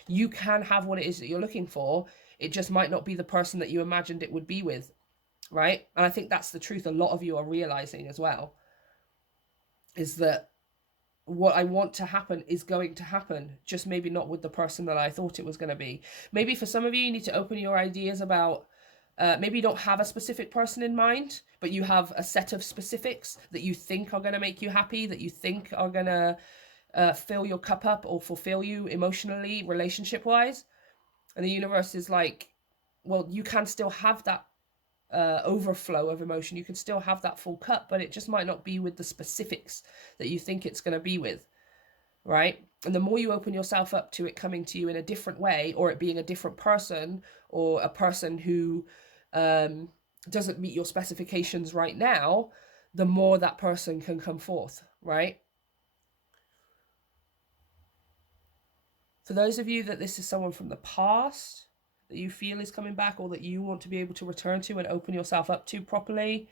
You can have what it is that you're looking for. It just might not be the person that you imagined it would be with, right? And I think that's the truth a lot of you are realizing as well, is that what I want to happen is going to happen, just maybe not with the person that I thought it was going to be. Maybe for some of you, you need to open your ideas about, maybe you don't have a specific person in mind, but you have a set of specifics that you think are going to make you happy, that you think are going to fill your cup up or fulfill you emotionally, relationship-wise. And the universe is like, well, you can still have that overflow of emotion. You can still have that full cup, but it just might not be with the specifics that you think it's going to be with, right? And the more you open yourself up to it coming to you in a different way, or it being a different person, or a person who doesn't meet your specifications right now, the more that person can come forth, right? For those of you that this is someone from the past that you feel is coming back, or that you want to be able to return to and open yourself up to properly,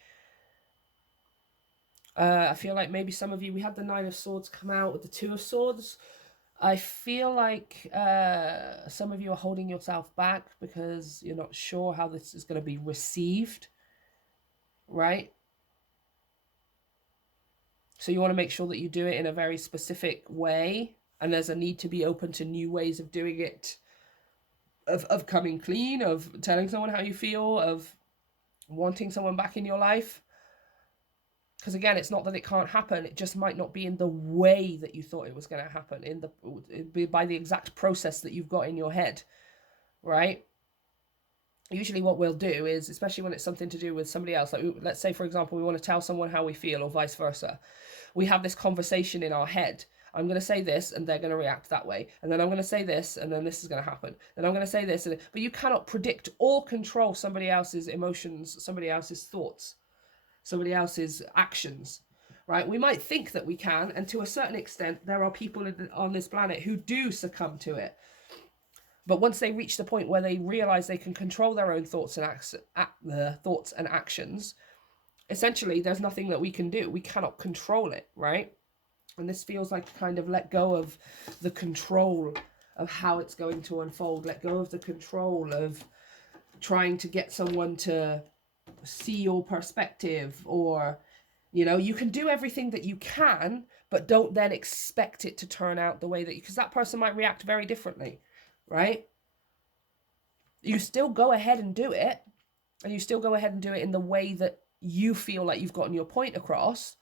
I feel like maybe some of you, we had the Nine of Swords come out with the Two of Swords. I feel like some of you are holding yourself back because you're not sure how this is going to be received, right? So you want to make sure that you do it in a very specific way, and there's a need to be open to new ways of doing it, of coming clean, of telling someone how you feel, of wanting someone back in your life. Because again, it's not that it can't happen, it just might not be in the way that you thought it was going to happen, by the exact process that you've got in your head, right? Usually what we'll do is, especially when it's something to do with somebody else, like let's say, for example, we want to tell someone how we feel, or vice versa. We have this conversation in our head. I'm going to say this and they're going to react that way. And then I'm going to say this and then this is going to happen. Then I'm going to say this. But you cannot predict or control somebody else's emotions, somebody else's thoughts, somebody else's actions, right? We might think that we can, and to a certain extent, there are people on this planet who do succumb to it. But once they reach the point where they realize they can control their own thoughts and actions, essentially, there's nothing that we can do. We cannot control it, right? And this feels like kind of let go of the control of how it's going to unfold. Let go of the control of trying to get someone to see your perspective, or, you know, you can do everything that you can, but don't then expect it to turn out the way that because that person might react very differently, right? You still go ahead and do it, and you still go ahead and do it in the way that you feel like you've gotten your point across,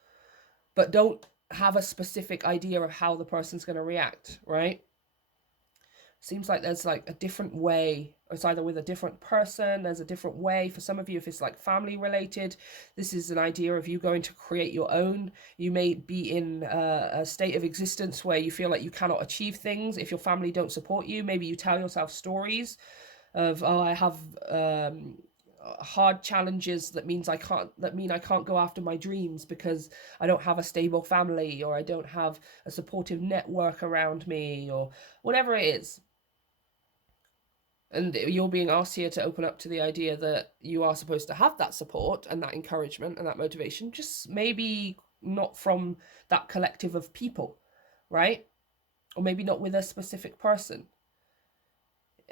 but don't have a specific idea of how the person's going to react, right? Seems like there's like a different way. It's either with a different person, there's a different way. For some of you, if it's like family related, this is an idea of you going to create your own. You may be in a state of existence where you feel like you cannot achieve things if your family don't support you. Maybe you tell yourself stories of, oh, I have hard challenges that mean I can't go after my dreams because I don't have a stable family, or I don't have a supportive network around me, or whatever it is. And you're being asked here to open up to the idea that you are supposed to have that support and that encouragement and that motivation, just maybe not from that collective of people, right? Or maybe not with a specific person.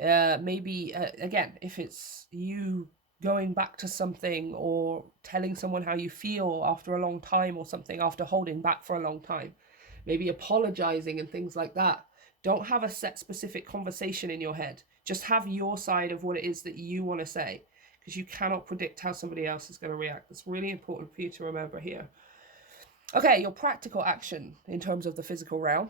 Maybe, again, if it's you going back to something or telling someone how you feel after a long time or something, after holding back for a long time, maybe apologizing and things like that. Don't have a set specific conversation in your head. Just have your side of what it is that you want to say, because you cannot predict how somebody else is going to react. It's really important for you to remember here. Okay, your practical action in terms of the physical realm.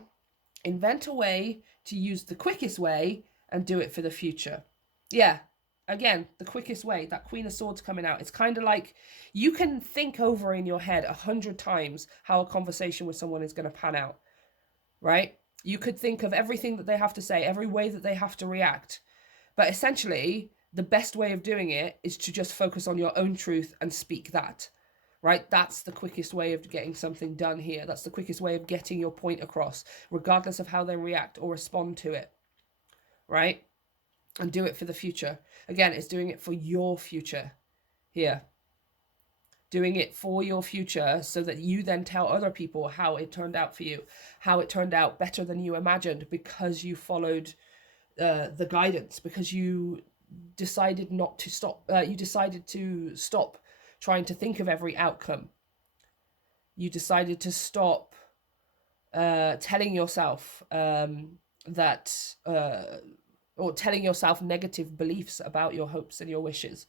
Invent a way to use the quickest way and do it for the future. Yeah, again, the quickest way, that Queen of Swords coming out. It's kind of like you can think over in your head 100 times how a conversation with someone is going to pan out, right? You could think of everything that they have to say, every way that they have to react. But essentially, the best way of doing it is to just focus on your own truth and speak that, right? That's the quickest way of getting something done here. That's the quickest way of getting your point across, regardless of how they react or respond to it, right? And do it for the future. Again, it's doing it for your future here. Doing it for your future so that you then tell other people how it turned out for you, how it turned out better than you imagined because you followed the guidance, because you decided not to stop. You decided to stop trying to think of every outcome. You decided to stop telling yourself that, or telling yourself negative beliefs about your hopes and your wishes.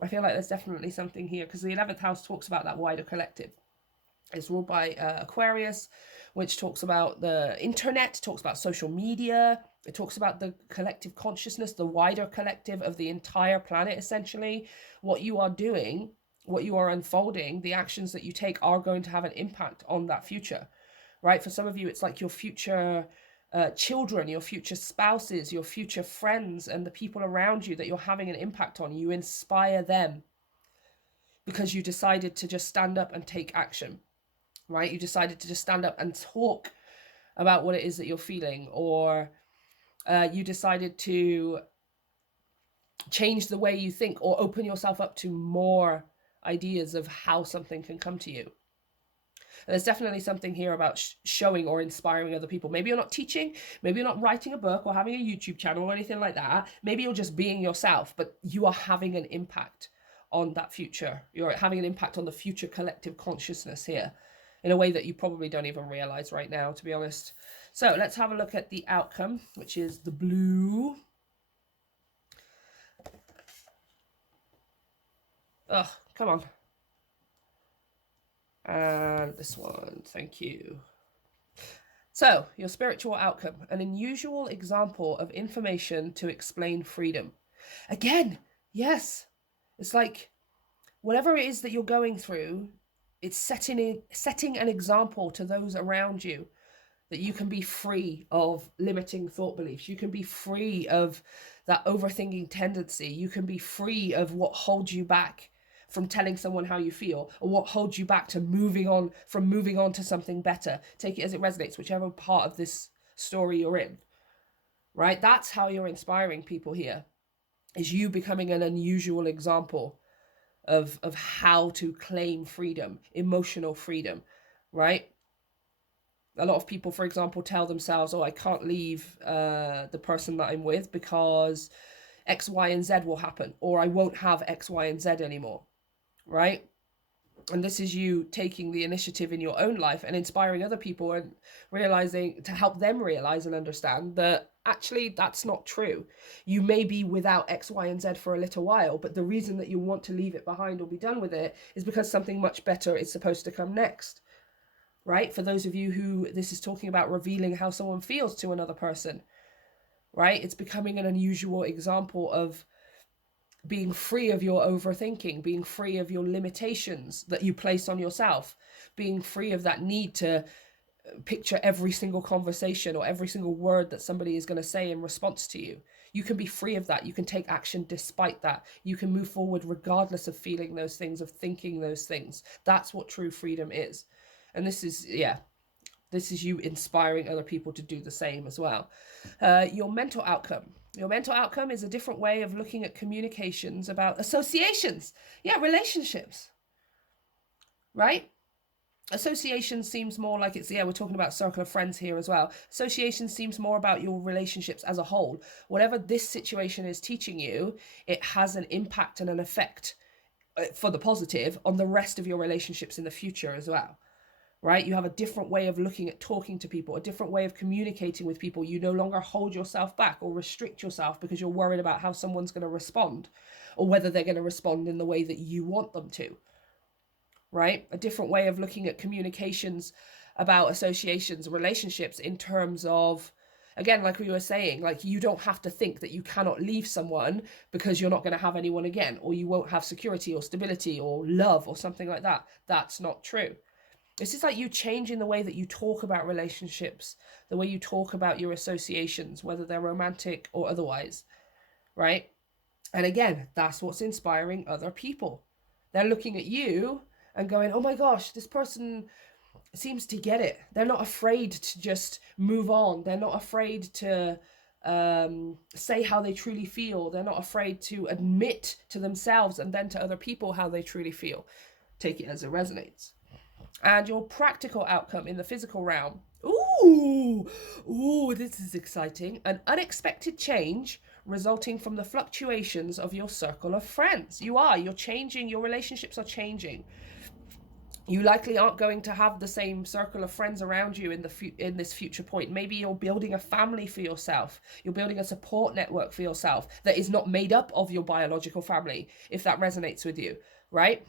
I feel like there's definitely something here, because the 11th house talks about that wider collective. It's ruled by Aquarius, which talks about the internet, talks about social media. It talks about the collective consciousness, the wider collective of the entire planet, essentially. What you are doing, what you are unfolding, the actions that you take are going to have an impact on that future, right? For some of you, it's like your future children, your future spouses, your future friends, and the people around you that you're having an impact on. You inspire them because you decided to just stand up and take action, right? You decided to just stand up and talk about what it is that you're feeling, or you decided to change the way you think or open yourself up to more ideas of how something can come to you. And there's definitely something here about showing or inspiring other people. Maybe you're not teaching, maybe you're not writing a book or having a YouTube channel or anything like that. Maybe you're just being yourself, but you are having an impact on that future. You're having an impact on the future collective consciousness here in a way that you probably don't even realize right now, to be honest. So let's have a look at the outcome, which is the blue. Ugh, come on. And this one, thank you. So, your spiritual outcome, an unusual example of information to explain freedom. Again, yes, it's like whatever it is that you're going through, it's setting an example to those around you that you can be free of limiting thought beliefs. You can be free of that overthinking tendency. You can be free of what holds you back from telling someone how you feel, or what holds you back to moving on to something better. Take it as it resonates, whichever part of this story you're in, right? That's how you're inspiring people here, is you becoming an unusual example of how to claim freedom, emotional freedom, right? A lot of people, for example, tell themselves, oh, I can't leave the person that I'm with because X, Y, and Z will happen, or I won't have X, Y, and Z anymore, right? And this is you taking the initiative in your own life and inspiring other people and realizing, to help them realize and understand that actually that's not true. You may be without X, Y, and Z for a little while, but the reason that you want to leave it behind or be done with it is because something much better is supposed to come next, right? For those of you who this is talking about revealing how someone feels to another person, right? It's becoming an unusual example of being free of your overthinking, being free of your limitations that you place on yourself, being free of that need to picture every single conversation or every single word that somebody is going to say in response to you. You can be free of that. You can take action despite that. You can move forward regardless of feeling those things, of thinking those things. That's what true freedom is. And this is, this is you inspiring other people to do the same as well. Your mental outcome. Your mental outcome is a different way of looking at communications about associations. Yeah, relationships. Right? Association seems more like it's, yeah, we're talking about circle of friends here as well. Association seems more about your relationships as a whole. Whatever this situation is teaching you, it has an impact and an effect for the positive on the rest of your relationships in the future as well. Right? You have a different way of looking at talking to people, a different way of communicating with people. You no longer hold yourself back or restrict yourself because you're worried about how someone's going to respond or whether they're going to respond in the way that you want them to. Right? A different way of looking at communications about associations, relationships in terms of, again, like we were saying, like you don't have to think that you cannot leave someone because you're not going to have anyone again, or you won't have security or stability or love or something like that. That's not true. This is like you changing the way that you talk about relationships, the way you talk about your associations, whether they're romantic or otherwise, right? And again, that's what's inspiring other people. They're looking at you and going, oh my gosh, this person seems to get it. They're not afraid to just move on. They're not afraid to say how they truly feel. They're not afraid to admit to themselves and then to other people how they truly feel. Take it as it resonates. And your practical outcome in the physical realm. Ooh, this is exciting. An unexpected change resulting from the fluctuations of your circle of friends. You're changing, your relationships are changing. You likely aren't going to have the same circle of friends around you in this future point. Maybe you're building a family for yourself. You're building a support network for yourself that is not made up of your biological family, if that resonates with you, right?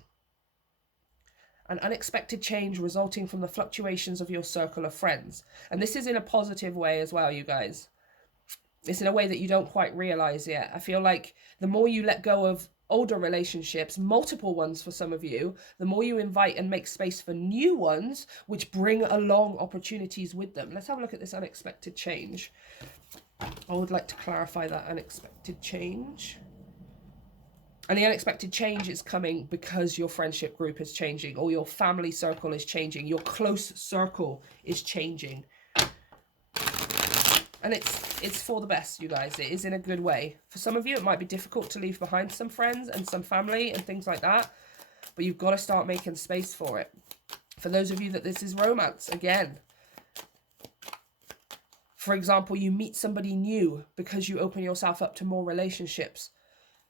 An unexpected change resulting from the fluctuations of your circle of friends. And this is in a positive way as well, you guys. It's in a way that you don't quite realize yet. I feel like the more you let go of older relationships, multiple ones for some of you, the more you invite and make space for new ones, which bring along opportunities with them. Let's have a look at this unexpected change. I would like to clarify that unexpected change. And the unexpected change is coming because your friendship group is changing, or your family circle is changing, your close circle is changing. And it's for the best, you guys. It is in a good way. For some of you, it might be difficult to leave behind some friends and some family and things like that, but you've got to start making space for it. For those of you that this is romance, again, for example, you meet somebody new because you open yourself up to more relationships.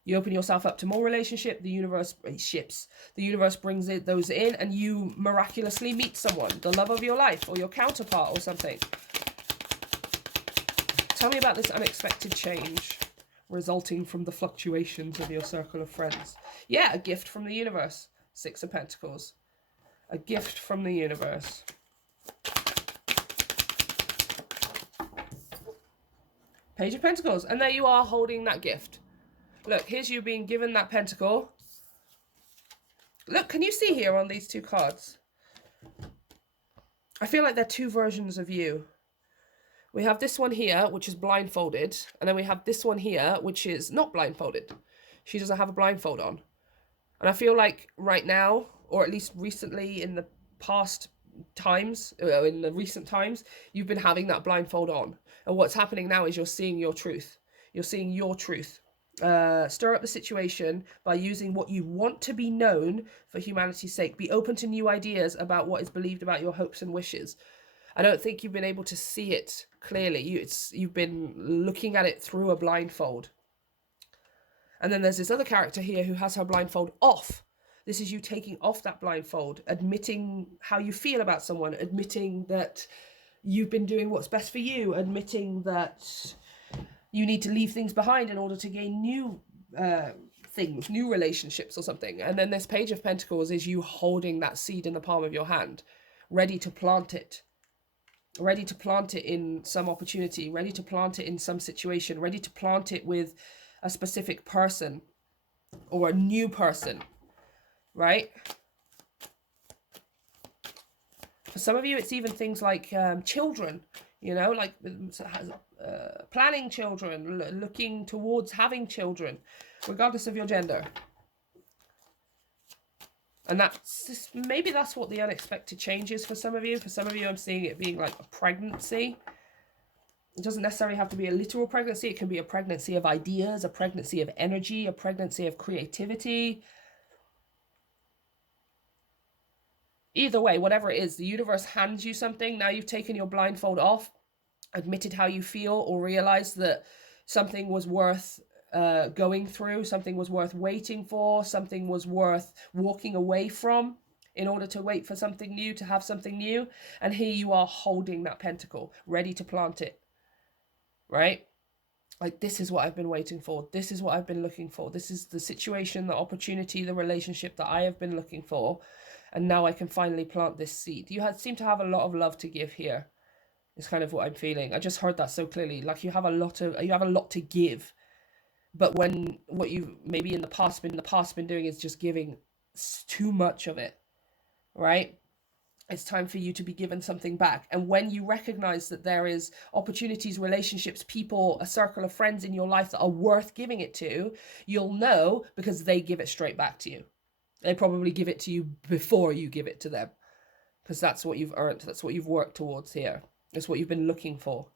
You open yourself up to more relationship, the universe ships. The universe brings those in, and you miraculously meet someone, the love of your life, or your counterpart or something. Tell me about this unexpected change resulting from the fluctuations of your circle of friends. Yeah, a gift from the universe. 6 of Pentacles. A gift from the universe. Page of Pentacles. And there you are holding that gift. Look, here's you being given that pentacle. Look, can you see here on these 2 cards? I feel like they're 2 versions of you. We have this one here, which is blindfolded. And then we have this one here, which is not blindfolded. She doesn't have a blindfold on. And I feel like right now, or at least recently in the past times, in the recent times, you've been having that blindfold on. And what's happening now is you're seeing your truth. You're seeing your truth. Stir up the situation by using what you want to be known for humanity's sake. Be open to new ideas about what is believed about your hopes and wishes. I don't think you've been able to see it clearly. You've been looking at it through a blindfold. And then there's this other character here who has her blindfold off. This is you taking off that blindfold, admitting how you feel about someone, admitting that you've been doing what's best for you, admitting that you need to leave things behind in order to gain new things, new relationships or something. And then this Page of Pentacles is you holding that seed in the palm of your hand, ready to plant it. Ready to plant it in some opportunity, ready to plant it in some situation, ready to plant it with a specific person or a new person, right? For some of you, it's even things like children, you know, like planning children, looking towards having children, regardless of your gender. And maybe that's what the unexpected change is for some of you. For some of you, I'm seeing it being like a pregnancy. It doesn't necessarily have to be a literal pregnancy. It can be a pregnancy of ideas, a pregnancy of energy, a pregnancy of creativity. Either way, whatever it is, the universe hands you something. Now you've taken your blindfold off, admitted how you feel, or realized that something was worth going through, something was worth waiting for, something was worth walking away from in order to wait for something new, to have something new. And here you are holding that pentacle, ready to plant it, right? Like, this is what I've been waiting for. This is what I've been looking for. This is the situation, the opportunity, the relationship that I have been looking for. And now I can finally plant this seed. You seem to have a lot of love to give here. It's kind of what I'm feeling. I just heard that so clearly. Like, you have a lot to give. But when what you maybe in the past been doing is just giving too much of it, right? It's time for you to be given something back. And when you recognize that there is opportunities, relationships, people, a circle of friends in your life that are worth giving it to, you'll know because they give it straight back to you. They probably give it to you before you give it to them, because that's what you've earned. That's what you've worked towards here. That's what you've been looking for.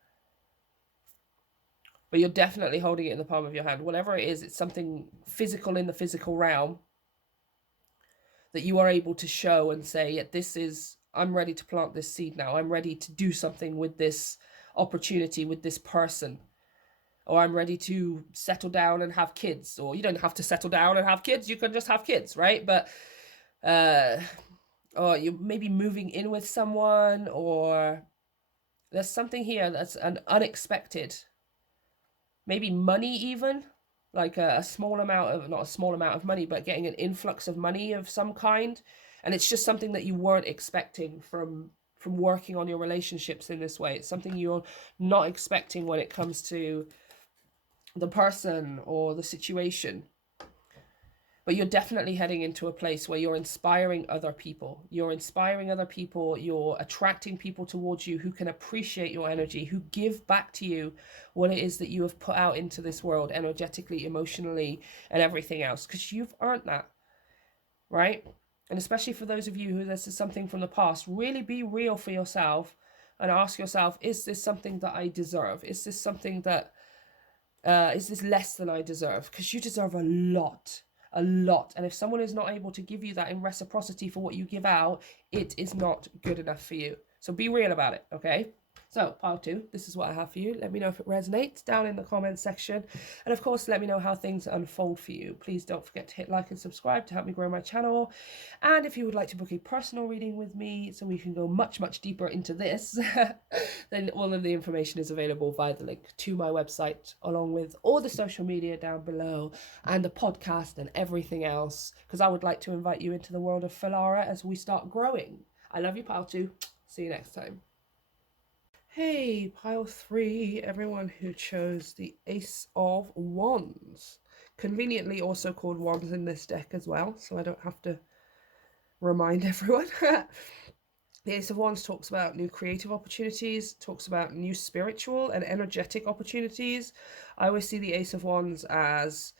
But you're definitely holding it in the palm of your hand. Whatever it is, it's something physical in the physical realm that you are able to show and say, yeah, I'm ready to plant this seed now. I'm ready to do something with this opportunity, with this person. Or I'm ready to settle down and have kids. Or you don't have to settle down and have kids. You can just have kids, right? But, or you're maybe moving in with someone, or there's something here that's an unexpected, maybe money even, like a small amount of, not a small amount of money, but getting an influx of money of some kind. And it's just something that you weren't expecting from working on your relationships in this way. It's something you're not expecting when it comes to the person or the situation. But you're definitely heading into a place where you're inspiring other people. You're inspiring other people. You're attracting people towards you who can appreciate your energy, who give back to you what it is that you have put out into this world, energetically, emotionally, and everything else, because you've earned that, right? And especially for those of you who this is something from the past, really be real for yourself and ask yourself, is this something that I deserve? Is this something that, is this less than I deserve? Because you deserve a lot. And if someone is not able to give you that in reciprocity for what you give out, it is not good enough for you. So be real about it, okay? So, pile 2, this is what I have for you. Let me know if it resonates down in the comments section. And of course, let me know how things unfold for you. Please don't forget to hit like and subscribe to help me grow my channel. And if you would like to book a personal reading with me so we can go much, much deeper into this, then all of the information is available via the link to my website, along with all the social media down below and the podcast and everything else, because I would like to invite you into the world of Filara as we start growing. I love you, pile 2. See you next time. Hey, pile 3, everyone who chose the Ace of Wands. Conveniently also called Wands in this deck as well, so I don't have to remind everyone. The Ace of Wands talks about new creative opportunities, talks about new spiritual and energetic opportunities. I always see the Ace of Wands as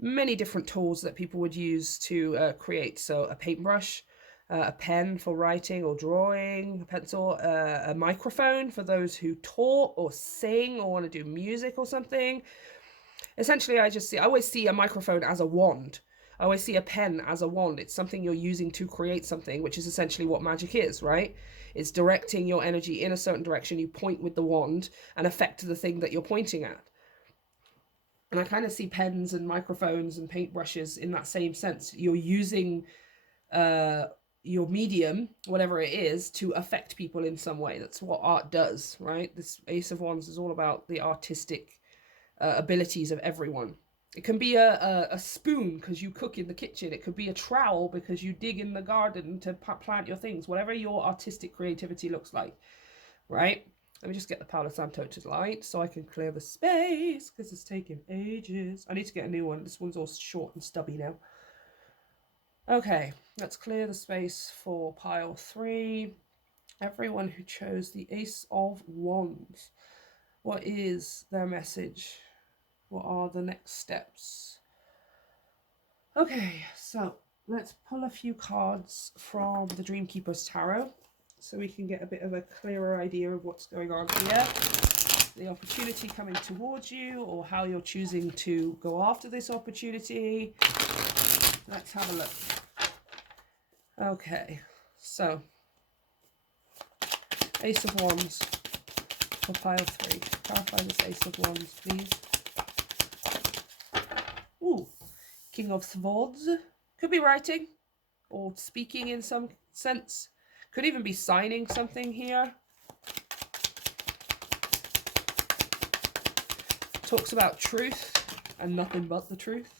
many different tools that people would use to create. So a paintbrush, a pen for writing or drawing, a pencil, a microphone for those who talk or sing or want to do music or something. Essentially, I always see a microphone as a wand. I always see a pen as a wand. It's something you're using to create something, which is essentially what magic is, right? It's directing your energy in a certain direction. You point with the wand and affect the thing that you're pointing at. And I kind of see pens and microphones and paintbrushes in that same sense. You're using your medium, whatever it is, to affect people in some way. That's what art does, right? This Ace of Wands is all about the artistic abilities of everyone. It can be a spoon because you cook in the kitchen. It could be a trowel because you dig in the garden to plant your things. Whatever your artistic creativity looks like, right? Let me just get the Palo Santo to light so I can clear the space because it's taking ages. I need to get a new one. This one's all short and stubby now. Okay, let's clear the space for pile 3. Everyone who chose the Ace of Wands. What is their message? What are the next steps? Okay, so let's pull a few cards from the Dreamkeeper's Tarot so we can get a bit of a clearer idea of what's going on here. The opportunity coming towards you, or how you're choosing to go after this opportunity. Let's have a look. Okay, So, Ace of Wands for pile 3. Clarify this Ace of Wands, please. Ooh, King of Swords. Could be writing or speaking in some sense. Could even be signing something here. Talks about truth and nothing but the truth.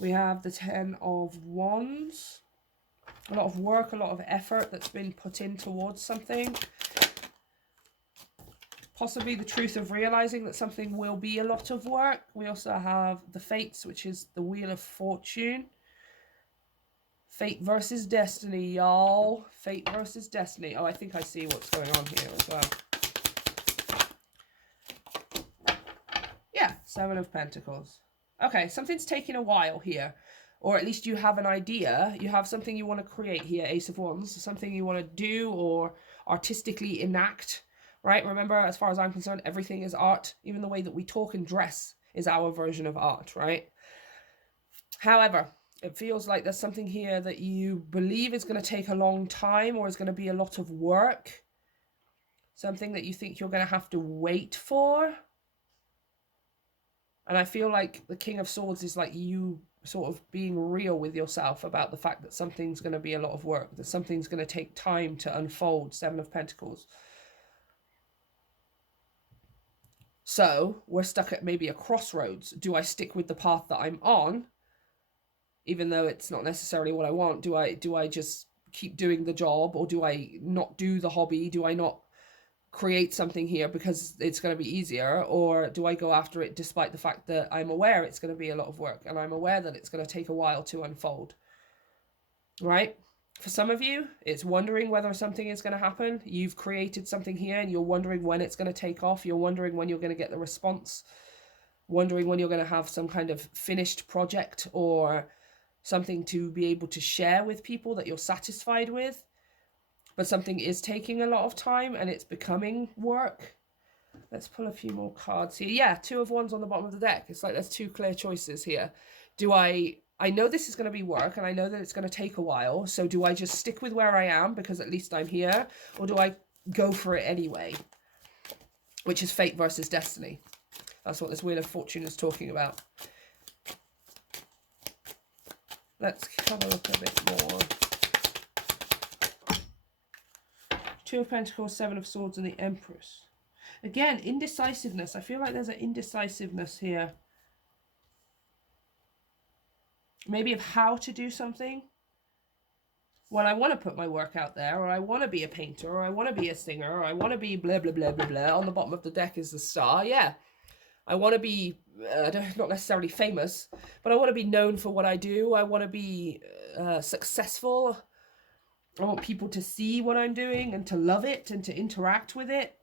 We have the 10 of Wands. A lot of work, a lot of effort that's been put in towards something. Possibly the truth of realizing that something will be a lot of work. We also have the Fates, which is the Wheel of Fortune. Fate versus destiny, y'all. Fate versus destiny. Oh, I think I see what's going on here as well. Yeah, 7 of Pentacles. Okay, something's taking a while here. Or at least you have an idea. You have something you want to create here, Ace of Wands. Something you want to do or artistically enact, right? Remember, as far as I'm concerned, everything is art. Even the way that we talk and dress is our version of art, right? However, it feels like there's something here that you believe is going to take a long time or is going to be a lot of work. Something that you think you're going to have to wait for. And I feel like the King of Swords is like you sort of being real with yourself about the fact that something's going to be a lot of work, that something's going to take time to unfold. 7 of Pentacles. So we're stuck at maybe a crossroads. Do I stick with the path that I'm on, even though it's not necessarily what I want? Do I just keep doing the job, or do I not do the hobby? Do I not create something here because it's going to be easier, or do I go after it despite the fact that I'm aware it's going to be a lot of work and I'm aware that it's going to take a while to unfold, right? For some of you, it's wondering whether something is going to happen. You've created something here and you're wondering when it's going to take off. You're wondering when you're going to get the response, wondering when you're going to have some kind of finished project or something to be able to share with people that you're satisfied with. But something is taking a lot of time and it's becoming work. Let's pull a few more cards here. Yeah, 2 of Wands on the bottom of the deck. It's like there's 2 clear choices here. Do I know this is going to be work and I know that it's going to take a while. So do I just stick with where I am because at least I'm here? Or do I go for it anyway? Which is fate versus destiny. That's what this Wheel of Fortune is talking about. Let's have a look a bit more. 2 of Pentacles, 7 of Swords, and the Empress. Again, indecisiveness. I feel like there's an indecisiveness here. Maybe of how to do something. Well, I want to put my work out there, or I want to be a painter, or I want to be a singer, or I want to be blah, blah, blah, blah, blah. On the bottom of the deck is the Star. Yeah. I want to be, not necessarily famous, but I want to be known for what I do. I want to be successful. I want people to see what I'm doing and to love it and to interact with it.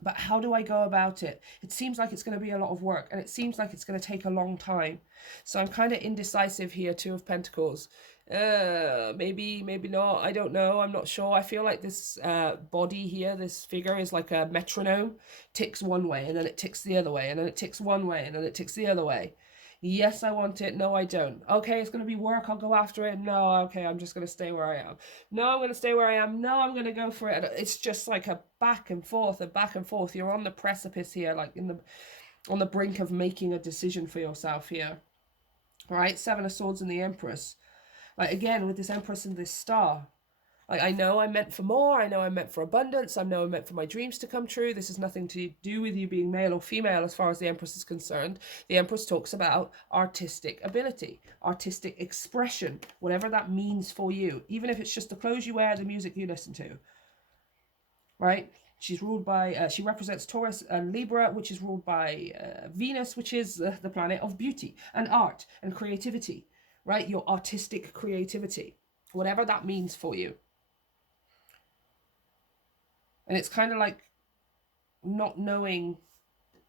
But how do I go about it? It seems like it's going to be a lot of work and it seems like it's going to take a long time. So I'm kind of indecisive here, 2 of Pentacles. Maybe not. I don't know. I'm not sure. I feel like this body here, this figure is like a metronome. Ticks one way and then it ticks the other way and then it ticks one way and then it ticks the other way. Yes, I want it. No, I don't. Okay, it's going to be work. I'll go after it. No, okay, I'm just going to stay where I am. No, I'm going to stay where I am. No, I'm going to go for it. It's just like a back and forth, a back and forth. You're on the precipice here, like on the brink of making a decision for yourself here. All right, 7 of Swords and the Empress. Like, again, with this Empress and this Star. Like, I know I'm meant for more. I know I'm meant for abundance. I know I'm meant for my dreams to come true. This has nothing to do with you being male or female as far as the Empress is concerned. The Empress talks about artistic ability, artistic expression, whatever that means for you. Even if it's just the clothes you wear, the music you listen to. Right? She's ruled by, she represents Taurus and Libra, which is ruled by Venus, which is the planet of beauty and art and creativity. Right? Your artistic creativity. Whatever that means for you. And it's kind of like not knowing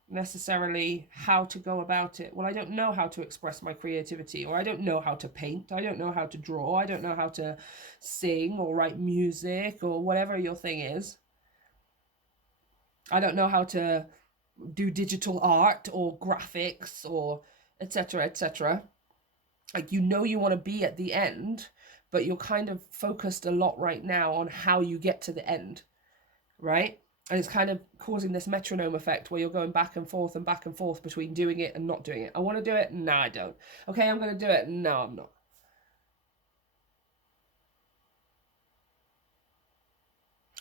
necessarily how to go about it. Well, I don't know how to express my creativity, or I don't know how to paint. I don't know how to draw. I don't know how to sing or write music or whatever your thing is. I don't know how to do digital art or graphics or etc., etc. Like, you know, you want to be at the end, but you're kind of focused a lot right now on how you get to the end, right? And it's kind of causing this metronome effect where you're going back and forth between doing it and not doing it. I want to do it. No, I don't. Okay, I'm going to do it. No, I'm not.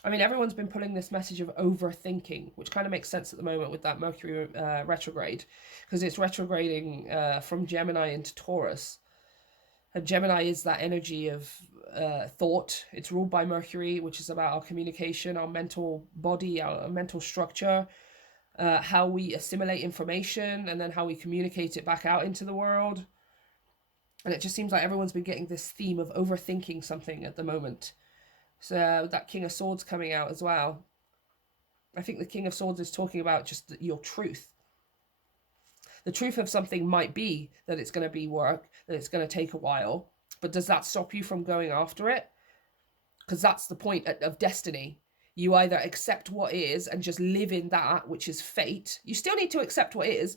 I mean, everyone's been pulling this message of overthinking, which kind of makes sense at the moment with that Mercury retrograde, because it's retrograding from Gemini into Taurus. And Gemini is that energy of thought. It's ruled by Mercury, which is about our communication, our mental body, our mental structure, how we assimilate information, and then how we communicate it back out into the world. And it just seems like everyone's been getting this theme of overthinking something at the moment. So that King of Swords coming out as well. I think the King of Swords is talking about just your truth. The truth of something might be that it's going to be work, that it's going to take a while. But does that stop you from going after it? Because that's the point of destiny. You either accept what is and just live in that, which is fate. You still need to accept what is,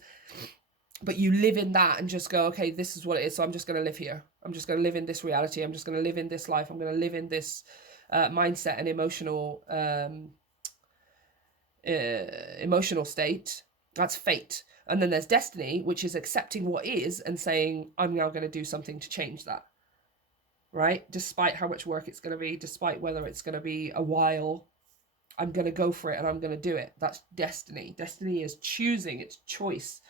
but you live in that and just go, okay, this is what it is, so I'm just going to live here. I'm just going to live in this reality. I'm just going to live in this life. I'm going to live in this mindset and emotional state. That's fate. And then there's destiny, which is accepting what is and saying, I'm now going to do something to change that. Right? Despite how much work it's going to be, despite whether it's going to be a while, I'm going to go for it and I'm going to do it. That's destiny. Destiny is choosing, it's choice,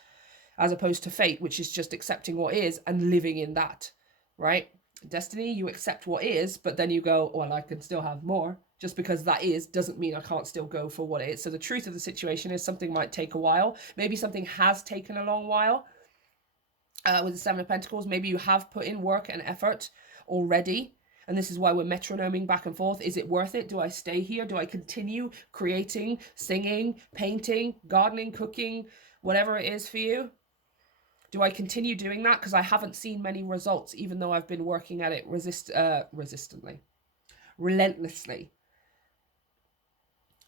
as opposed to fate, which is just accepting what is and living in that. Right? Destiny, you accept what is, but then you go, well, I can still have more. Just because that is doesn't mean I can't still go for what it is. So the truth of the situation is something might take a while. Maybe something has taken a long while. With the Seven of Pentacles, maybe you have put in work and effort already. And this is why we're metronoming back and forth. Is it worth it? Do I stay here? Do I continue creating, singing, painting, gardening, cooking, whatever it is for you? Do I continue doing that? Because I haven't seen many results, even though I've been working at it relentlessly.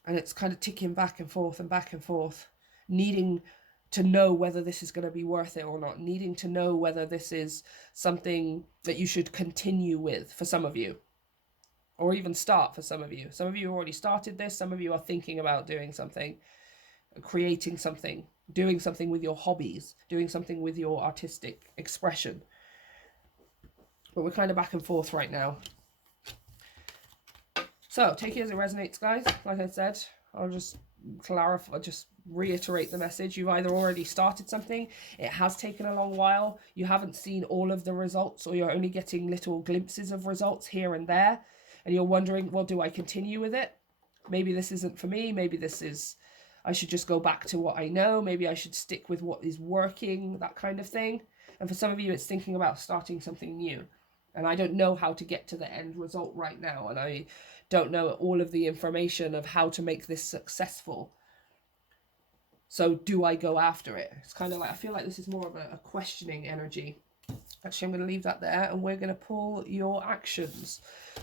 And it's kind of ticking back and forth, needing to know whether this is going to be worth it or not, needing to know whether this is something that you should continue with for some of you, or even start for some of you. Some of you already started this. Some of you are thinking about doing something, creating something, doing something with your hobbies, doing something with your artistic expression. But we're kind of back and forth right now. So take it as it resonates, guys. Like I said, I'll just clarify, just reiterate the message. You've either already started something, it has taken a long while, you haven't seen all of the results, or you're only getting little glimpses of results here and there, and you're wondering, well, do I continue with it? Maybe this isn't for me. Maybe this is, I should just go back to what I know. Maybe I should stick with what is working, that kind of thing. And for some of you, it's thinking about starting something new. And I don't know how to get to the end result right now. And I don't know all of the information of how to make this successful. So do I go after it? It's kind of like, I feel like this is more of a questioning energy. Actually, I'm going to leave that there, and we're going to pull your actions.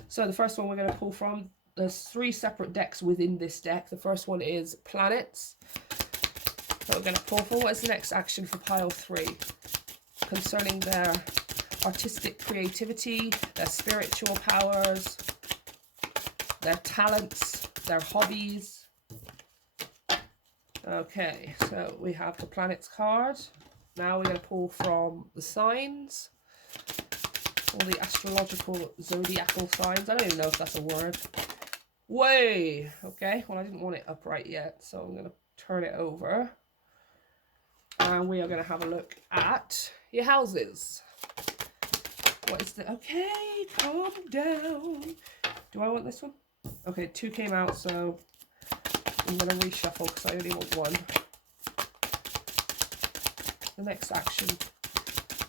So the first one we're going to pull from, there's 3 separate decks within this deck. The first one is planets. So we're going to pull for what is the next action for pile 3 concerning their artistic creativity, their spiritual powers, their talents, their hobbies. Okay, so we have the planets card. Now we're going to pull from the signs, all the astrological zodiacal signs. I don't even know if that's a word. Way! Okay, well, I didn't want it upright yet, so I'm going to turn it over. And we are going to have a look at your houses. What is the... Okay, calm down. Do I want this one? Okay, 2 came out, so I'm going to reshuffle because I only want 1. The next action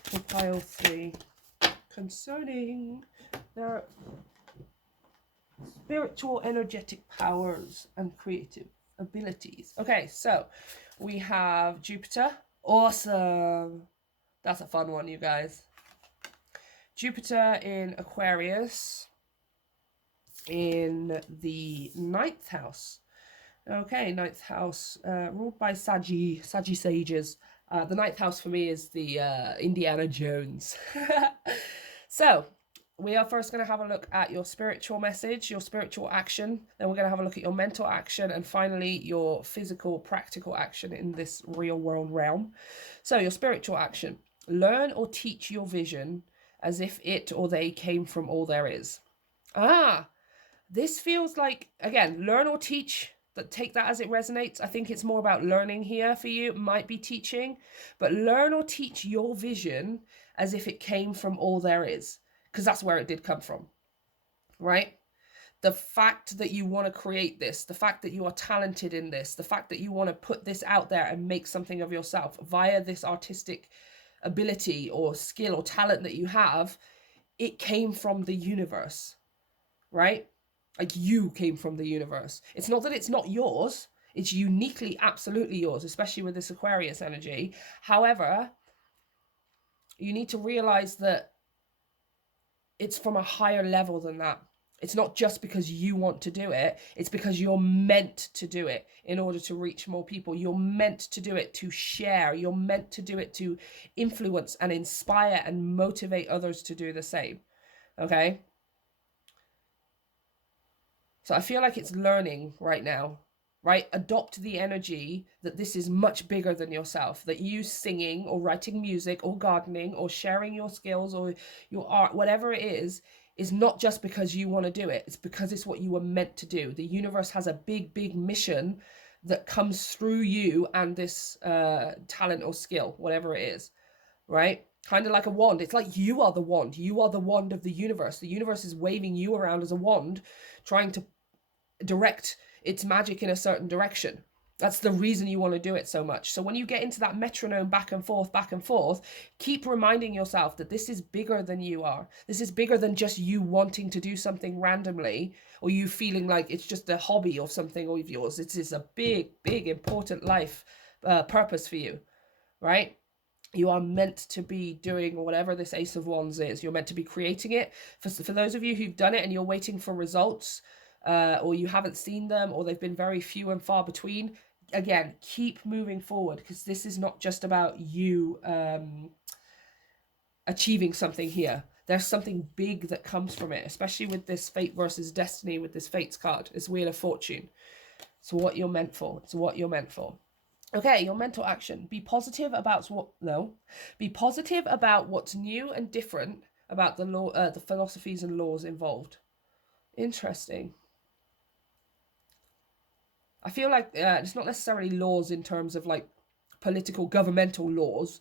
for pile 3 concerning their spiritual energetic powers and creative abilities. Okay, so we have Jupiter. Awesome. That's a fun one, you guys. Jupiter in Aquarius in the 9th house. Okay, 9th house ruled by Saggy sages. The 9th house for me is the Indiana Jones. So we are first going to have a look at your spiritual message, your spiritual action. Then we're going to have a look at your mental action, and finally your physical, practical action in this real world realm. So your spiritual action: learn or teach your vision as if it or they came from all there is. This feels like, again, learn or teach. That, take that as it resonates. I think it's more about learning here for you. It might be teaching, but learn or teach your vision as if it came from all there is, because that's where it did come from, right? The fact that you want to create this, the fact that you are talented in this, the fact that you want to put this out there and make something of yourself via this artistic ability or skill or talent that you have, it came from the universe, right? Like, you came from the universe. It's not that it's not yours. It's uniquely, absolutely yours, especially with this Aquarius energy. However, you need to realize that it's from a higher level than that. It's not just because you want to do it. It's because you're meant to do it in order to reach more people. You're meant to do it to share. You're meant to do it to influence and inspire and motivate others to do the same. Okay? So I feel like it's learning right now, right? Adopt the energy that this is much bigger than yourself, that you singing or writing music or gardening or sharing your skills or your art, whatever it is not just because you want to do it. It's because it's what you were meant to do. The universe has a big, big mission that comes through you and this talent or skill, whatever it is, right? Kind of like a wand. It's like you are the wand. You are the wand of the universe. The universe is waving you around as a wand, trying to direct its magic in a certain direction. That's the reason you want to do it so much. So when you get into that metronome back and forth, keep reminding yourself that this is bigger than you are. This is bigger than just you wanting to do something randomly, or you feeling like it's just a hobby or something of yours. It is a big, big, important life purpose for you, right? You are meant to be doing whatever this Ace of Wands is. You're meant to be creating it. For those of you who've done it and you're waiting for results, or you haven't seen them, or they've been very few and far between, again, keep moving forward, because this is not just about you achieving something here. There's something big that comes from it, especially with this fate versus destiny, with this fates card, this Wheel of Fortune. It's what you're meant for. It's what you're meant for. Okay, your mental action. Be positive about Be positive about what's new and different about the law, the philosophies and laws involved. Interesting. I feel like it's not necessarily laws in terms of like political, governmental laws.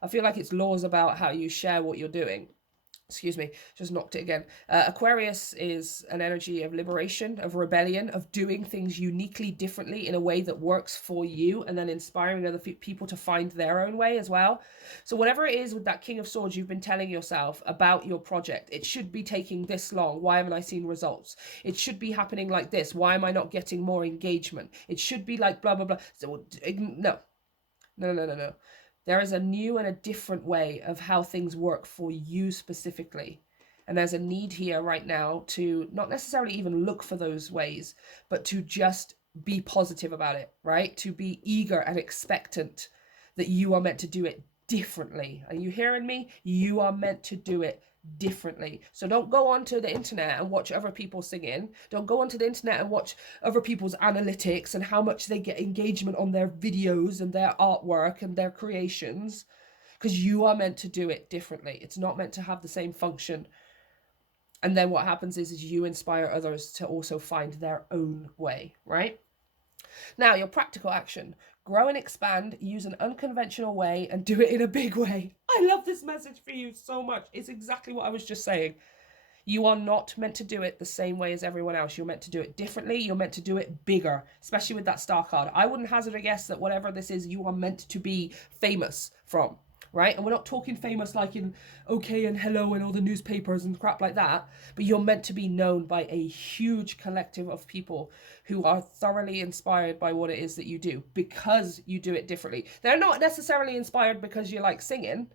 I feel like it's laws about how you share what you're doing. Excuse me, just knocked it again. Aquarius is an energy of liberation, of rebellion, of doing things uniquely differently in a way that works for you, and then inspiring other people to find their own way as well. So whatever it is with that King of Swords you've been telling yourself about your project, it should be taking this long. Why haven't I seen results? It should be happening like this. Why am I not getting more engagement? It should be like blah, blah, blah. So, no. There is a new and a different way of how things work for you specifically. And there's a need here right now to not necessarily even look for those ways, but to just be positive about it, right? To be eager and expectant that you are meant to do it differently. Are you hearing me? You are meant to do it differently. So don't go onto the internet and watch other people singing. Don't go onto the internet and watch other people's analytics and how much they get engagement on their videos and their artwork and their creations, because you are meant to do it differently. It's not meant to have the same function. And then what happens is you inspire others to also find their own way, right? Now, your practical action. Grow and expand, use an unconventional way, and do it in a big way. I love this message for you so much. It's exactly what I was just saying. You are not meant to do it the same way as everyone else. You're meant to do it differently. You're meant to do it bigger, especially with that star card. I wouldn't hazard a guess that whatever this is, you are meant to be famous from, right? And we're not talking famous like in OK and Hello and all the newspapers and crap like that, but you're meant to be known by a huge collective of people who are thoroughly inspired by what it is that you do, because you do it differently. They're not necessarily inspired because you like singing,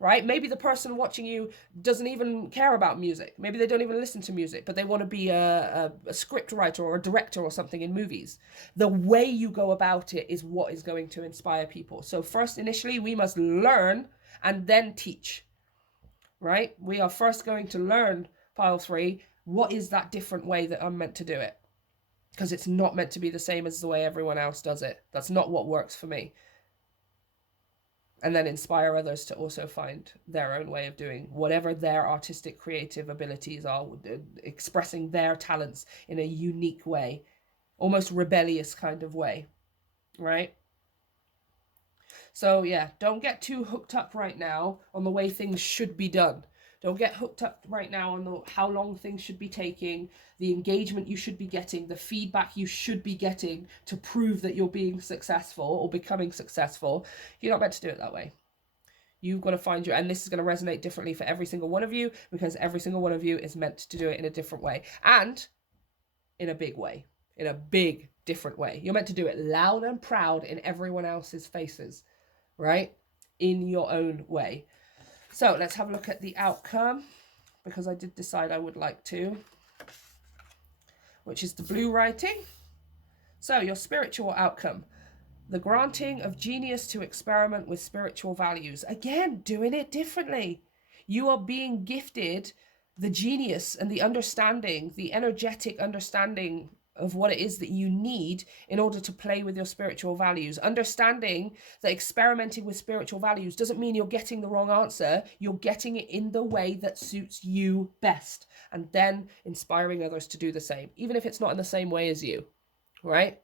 right? Maybe the person watching you doesn't even care about music. Maybe they don't even listen to music, but they want to be a script writer or a director or something in movies. The way you go about it is what is going to inspire people. So first, initially, we must learn and then teach, right? We are first going to learn pile 3, what is that different way that I'm meant to do it? Because it's not meant to be the same as the way everyone else does it. That's not what works for me. And then inspire others to also find their own way of doing whatever their artistic creative abilities are, expressing their talents in a unique way, almost rebellious kind of way, right? So yeah, don't get too hooked up right now on the way things should be done. Don't get hooked up right now on how long things should be taking, the engagement you should be getting, the feedback you should be getting to prove that you're being successful or becoming successful. You're not meant to do it that way. You've got to find your, and this is going to resonate differently for every single one of you, because every single one of you is meant to do it in a different way, and in a big way, in a big, different way. You're meant to do it loud and proud in everyone else's faces, right? In your own way. So let's have a look at the outcome, because I did decide I would like to, which is the blue writing. So your spiritual outcome, the granting of genius to experiment with spiritual values. Again, doing it differently. You are being gifted the genius and the understanding, the energetic understanding of what it is that you need in order to play with your spiritual values. Understanding that experimenting with spiritual values doesn't mean you're getting the wrong answer. You're getting it in the way that suits you best, and then inspiring others to do the same, even if it's not in the same way as you, right?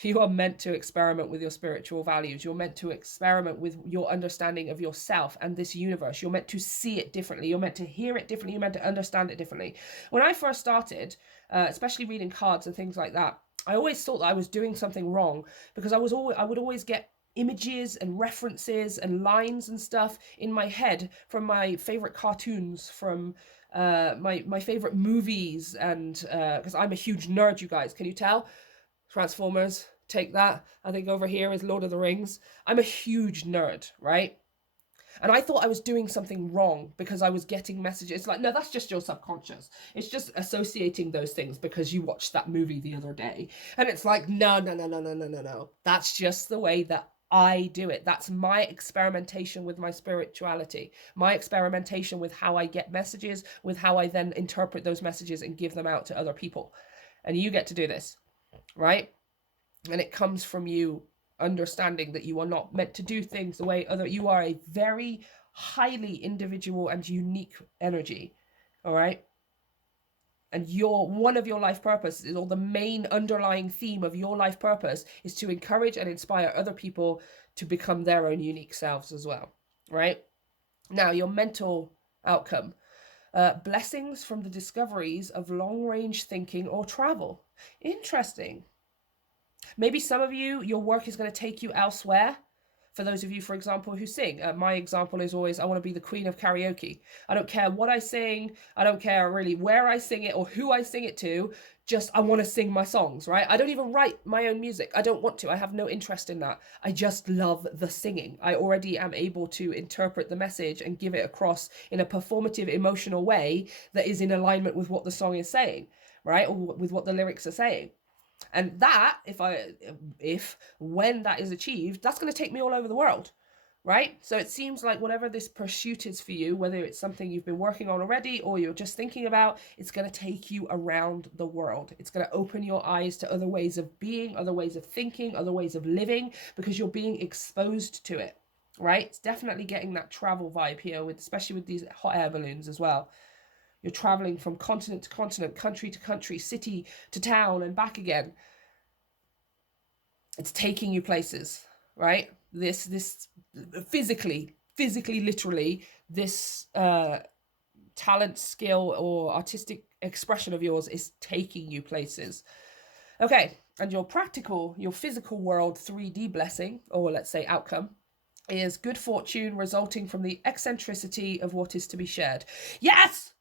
You are meant to experiment with your spiritual values. You're meant to experiment with your understanding of yourself and this universe. You're meant to see it differently. You're meant to hear it differently. You're meant to understand it differently. When I first started, especially reading cards and things like that, I always thought that I was doing something wrong, because I would always get images and references and lines and stuff in my head from my favorite cartoons, from my favorite movies, and because I'm a huge nerd, you guys, can you tell? Transformers, take that. I think over here is Lord of the Rings. I'm a huge nerd, right? And I thought I was doing something wrong because I was getting messages. It's like, no, that's just your subconscious. It's just associating those things because you watched that movie the other day. And it's like, no. That's just the way that I do it. That's my experimentation with my spirituality, my experimentation with how I get messages, with how I then interpret those messages and give them out to other people. And you get to do this. Right? And it comes from you understanding that you are not meant to do things the way you are a very highly individual and unique energy. All right? And one of your life purposes, or the main underlying theme of your life purpose, is to encourage and inspire other people to become their own unique selves as well. Right? Now, your mental outcome. Blessings from the discoveries of long-range thinking or travel. Interesting. Maybe some of you, your work is going to take you elsewhere. For those of you, for example, who sing, my example is always, I want to be the queen of karaoke. I don't care what I sing. I don't care really where I sing it or who I sing it to. Just, I want to sing my songs, right? I don't even write my own music. I don't want to. I have no interest in that. I just love the singing. I already am able to interpret the message and give it across in a performative, emotional way that is in alignment with what the song is saying, right? Or with what the lyrics are saying. And that, when that is achieved, that's going to take me all over the world, right? So it seems like whatever this pursuit is for you, whether it's something you've been working on already or you're just thinking about, it's going to take you around the world. It's going to open your eyes to other ways of being, other ways of thinking, other ways of living, because you're being exposed to it, right? It's definitely getting that travel vibe here, especially with these hot air balloons as well. You're traveling from continent to continent, country to country, city to town, and back again. It's taking you places, right? This physically, literally, this talent, skill, or artistic expression of yours is taking you places. Okay, and your physical world 3D blessing, or let's say outcome, is good fortune resulting from the eccentricity of what is to be shared. Yes!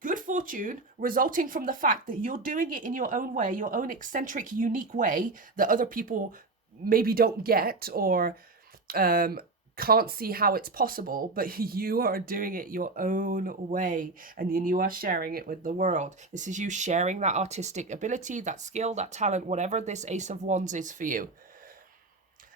Good fortune resulting from the fact that you're doing it in your own way, your own eccentric, unique way that other people maybe don't get or can't see how it's possible, but you are doing it your own way, and then you are sharing it with the world. This is you sharing that artistic ability, that skill, that talent, whatever this Ace of Wands is for you.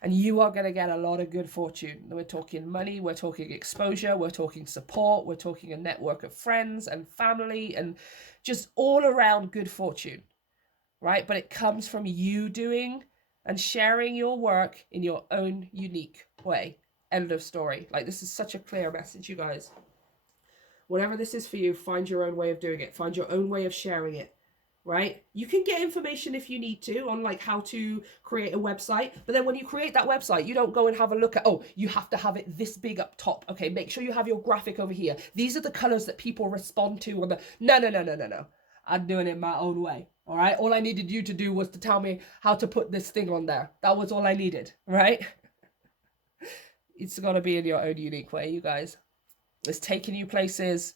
And you are going to get a lot of good fortune. We're talking money, we're talking exposure, we're talking support, we're talking a network of friends and family and just all around good fortune, right? But it comes from you doing and sharing your work in your own unique way. End of story. Like, this is such a clear message, you guys. Whatever this is for you, find your own way of doing it. Find your own way of sharing it, right? You can get information if you need to on like how to create a website. But then when you create that website, you don't go and have a look at, oh, you have to have it this big up top. Okay, make sure you have your graphic over here. These are the colors that people respond to on the... No. I'm doing it my own way. All right. All I needed you to do was to tell me how to put this thing on there. That was all I needed. Right. It's got to be in your own unique way, you guys. It's taking you places.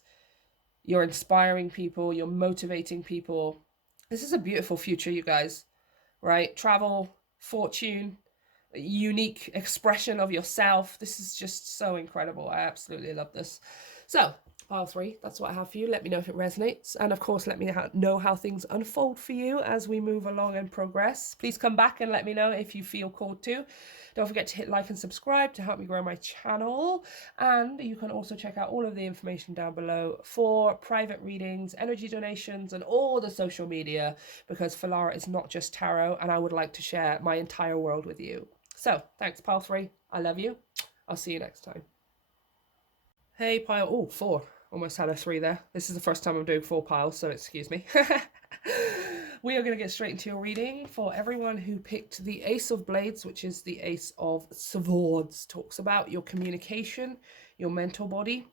You're inspiring people. You're motivating people. This is a beautiful future, you guys. Right. Travel, fortune, unique expression of yourself. This is just so incredible. I absolutely love this. So, pile 3, that's what I have for you. Let me know if it resonates. And of course, let me know how things unfold for you as we move along and progress. Please come back and let me know if you feel called to. Don't forget to hit like and subscribe to help me grow my channel. And you can also check out all of the information down below for private readings, energy donations, and all the social media, because Filara is not just tarot, and I would like to share my entire world with you. So, thanks, pile 3. I love you. I'll see you next time. Hey, pile... Oh, 4. Almost had a 3 there. This is the first time I'm doing 4 piles, so excuse me. We are going to get straight into your reading for everyone who picked the Ace of Blades, which is the Ace of Swords. Talks about your communication, your mental body.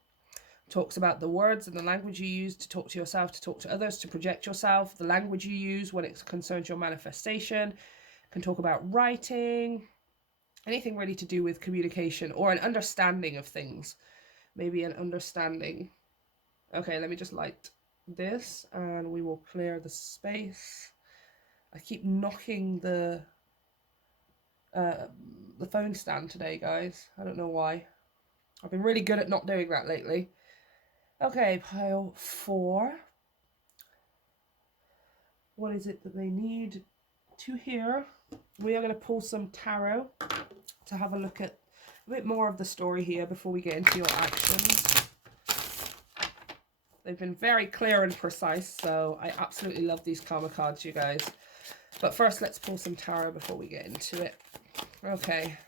Talks about the words and the language you use to talk to yourself, to talk to others, to project yourself. The language you use when it concerns your manifestation. Can talk about writing. Anything really to do with communication or an understanding of things. Maybe an understanding. Okay, let me just light this and we will clear the space. I keep knocking the phone stand today, guys. I don't know why. I've been really good at not doing that lately. Okay, pile 4. What is it that they need to hear? We are going to pull some tarot to have a look at a bit more of the story here before we get into your actions. They've been very clear and precise, so I absolutely love these karma cards, you guys. But first, let's pull some tarot before we get into it. Okay.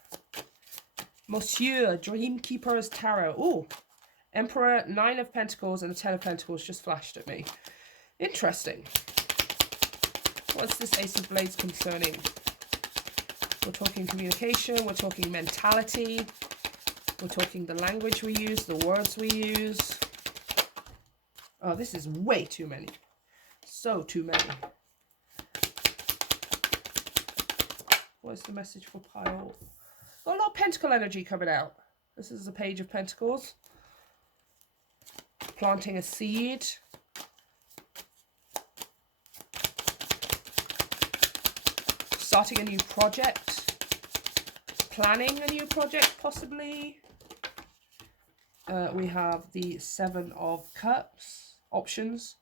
Monsieur, Dreamkeeper's Tarot. Ooh, Emperor, 9 of Pentacles, and the 10 of Pentacles just flashed at me. Interesting. What's this Ace of Blades concerning? We're talking communication, we're talking mentality, we're talking the language we use, the words we use. Oh, this is way too many. So too many. What's the message for pile? Got a lot of pentacle energy coming out. This is the Page of Pentacles. Planting a seed. Starting a new project. Planning a new project, possibly. We have the 7 of Cups. Options.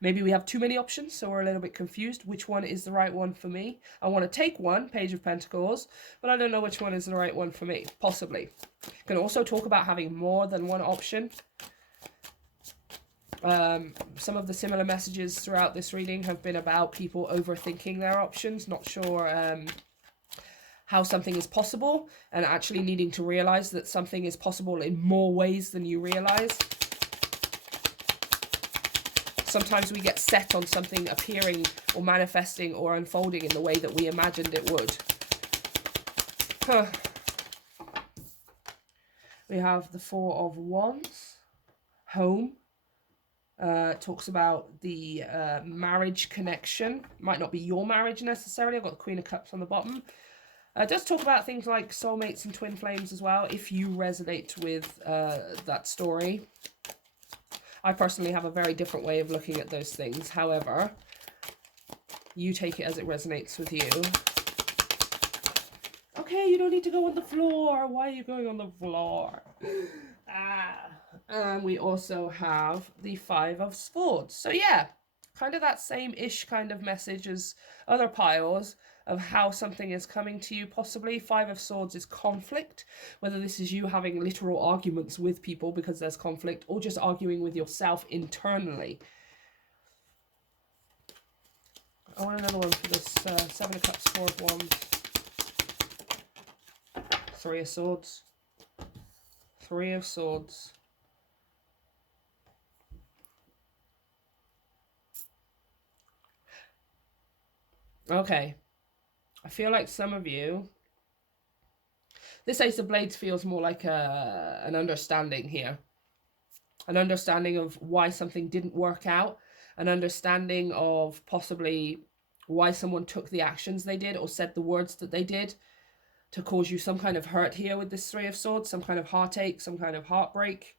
Maybe we have too many options, so we're a little bit confused. Which one is the right one for me? I want to take one, Page of Pentacles, but I don't know which one is the right one for me. Possibly. Can also talk about having more than one option. Some of the similar messages throughout this reading have been about people overthinking their options, not sure how something is possible, and actually needing to realize that something is possible in more ways than you realize. Sometimes we get set on something appearing or manifesting or unfolding in the way that we imagined it would. We have the 4 of Wands. Home. Talks about the marriage connection. Might not be your marriage necessarily. I've got the Queen of Cups on the bottom. It does talk about things like soulmates and twin flames as well, if you resonate with that story. I personally have a very different way of looking at those things. However, you take it as it resonates with you. Okay, you don't need to go on the floor. Why are you going on the floor? And we also have the 5 of Swords. So yeah, kind of that same-ish kind of message as other piles. of how something is coming to you, possibly. Five of Swords is conflict, whether this is you having literal arguments with people because there's conflict, or just arguing with yourself internally. I want another one for this Seven of Cups, Four of Wands, Three of Swords, Three of Swords. Okay. I feel like some of you, this Ace of Blades feels more like an understanding here. An understanding of why something didn't work out. An understanding of possibly why someone took the actions they did or said the words that they did to cause you some kind of hurt here with this Three of Swords. Some kind of heartache, some kind of heartbreak.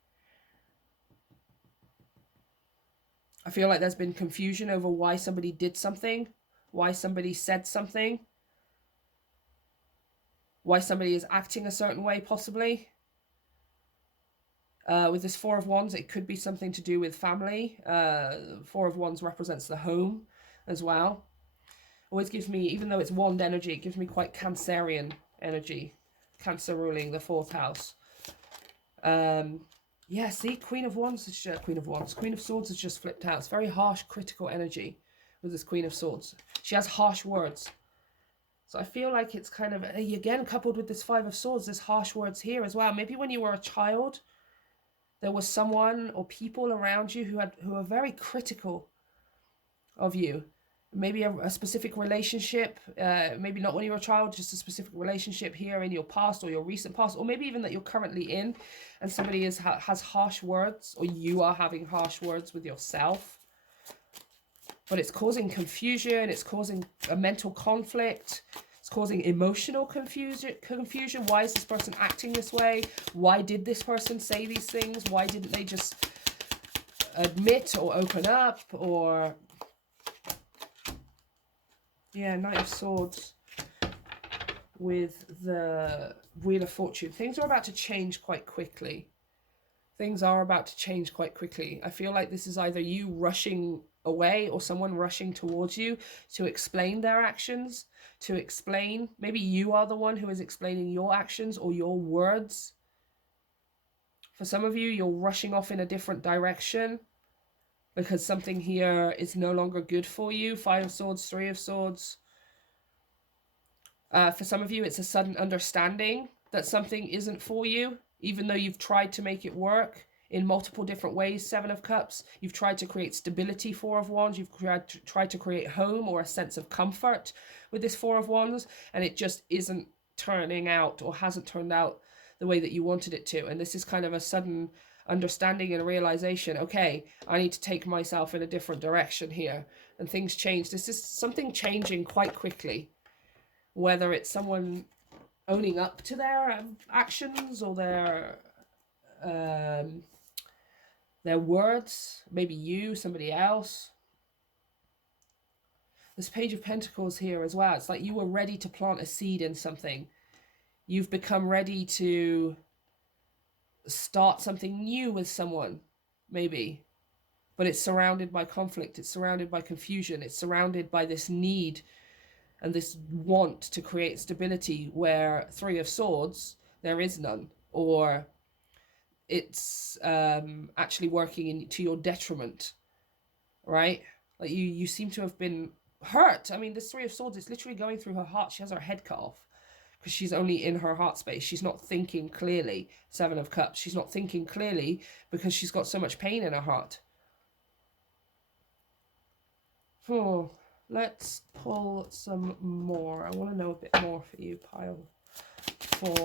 I feel like there's been confusion over why somebody did something, why somebody said something, why somebody is acting a certain way, possibly. With this Four of Wands, it could be something to do with family. Four of Wands represents the home as well. Always gives me, even though it's wand energy, it gives me quite Cancerian energy. Cancer ruling the 4th house. Yeah, see, Queen of Swords has just flipped out. It's very harsh, critical energy with this Queen of Swords. She has harsh words. So I feel like it's kind of, again, coupled with this Five of Swords, there's harsh words here as well. Maybe when you were a child, there was someone or people around you who are very critical of you. Maybe a specific relationship, maybe not when you were a child, just a specific relationship here in your past or your recent past, or maybe even that you're currently in, and somebody has harsh words, or you are having harsh words with yourself. But it's causing confusion, it's causing a mental conflict, it's causing emotional confusion. Why is this person acting this way? Why did this person say these things? Why didn't they just admit or open up? Or yeah, Knight of Swords with the Wheel of Fortune. Things are about to change quite quickly. Things are about to change quite quickly. I feel like this is either you rushing away or someone rushing towards you to explain their actions, to explain. Maybe you are the one who is explaining your actions or your words. For some of you, you're rushing off in a different direction because something here is no longer good for you. Five of Swords, Three of Swords. For some of you, it's a sudden understanding that something isn't for you, even though you've tried to make it work in multiple different ways. Seven of Cups. You've tried to create stability. Four of Wands. You've tried to create home or a sense of comfort with this Four of Wands, and it just isn't turning out or hasn't turned out the way that you wanted it to. And this is kind of a sudden understanding and realization, okay, I need to take myself in a different direction here, and things change. This is something changing quite quickly, whether it's someone owning up to their actions or their words, maybe you, somebody else. This Page of Pentacles here as well. It's like you were ready to plant a seed in something. You've become ready to start something new with someone, maybe. But it's surrounded by conflict. It's surrounded by confusion. It's surrounded by this need and this want to create stability where Three of Swords, there is none. Or it's actually working to your detriment, right? Like you seem to have been hurt. I mean, this Three of Swords is literally going through her heart. She has her head cut off because she's only in her heart space. She's not thinking clearly. Seven of Cups. She's not thinking clearly because she's got so much pain in her heart. Oh, let's pull some more. I want to know a bit more for you, pile 4.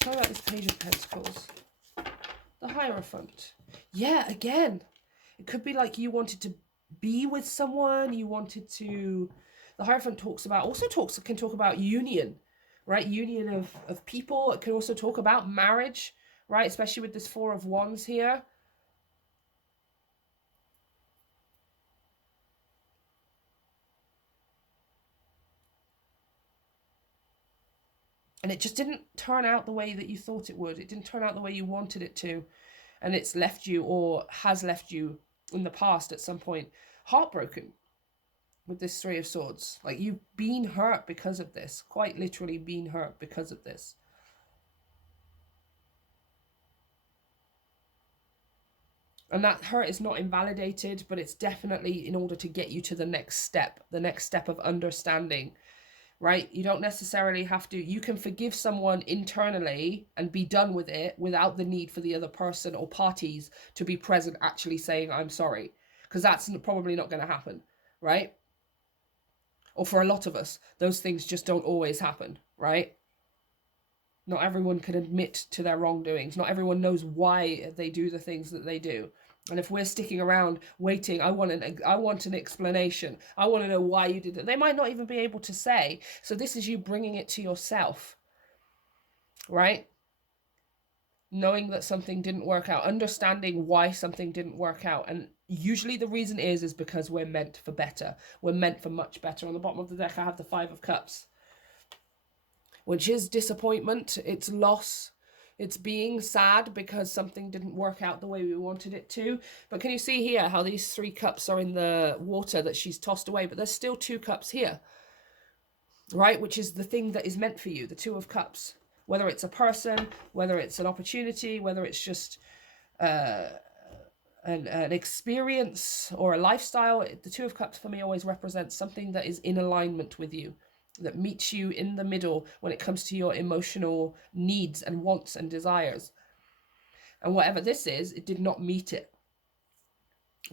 Talk about this Page of Pentacles. The Hierophant. Yeah, again. It could be like you wanted to be with someone. You wanted to... The Hierophant can talk about union, right? Union of people. It can also talk about marriage, right? Especially with this Four of Wands here. And it just didn't turn out the way that you thought it would. It didn't turn out the way you wanted it to. And it's left you, or has left you in the past at some point, heartbroken, with this Three of Swords. Like, you've been hurt because of this. Quite literally been hurt because of this. And that hurt is not invalidated, but it's definitely in order to get you to the next step of understanding, right? You don't necessarily have to, you can forgive someone internally and be done with it without the need for the other person or parties to be present actually saying, I'm sorry. Because that's probably not going to happen, right? Or for a lot of us, those things just don't always happen, right? Not everyone can admit to their wrongdoings. Not everyone knows why they do the things that they do. And if we're sticking around waiting, I want an explanation. I want to know why you did it. They might not even be able to say. So this is you bringing it to yourself, right? Knowing that something didn't work out, understanding why something didn't work out. And usually the reason is because we're meant for better. We're meant for much better. On the bottom of the deck, I have the Five of Cups, which is disappointment. It's loss. It's being sad because something didn't work out the way we wanted it to. But can you see here how these 3 cups are in the water that she's tossed away? But there's still 2 cups here, right? Which is the thing that is meant for you, the 2 of Cups. Whether it's a person, whether it's an opportunity, whether it's just an experience or a lifestyle. The 2 of Cups for me always represents something that is in alignment with you, that meets you in the middle when it comes to your emotional needs and wants and desires. And whatever this is, it did not meet it,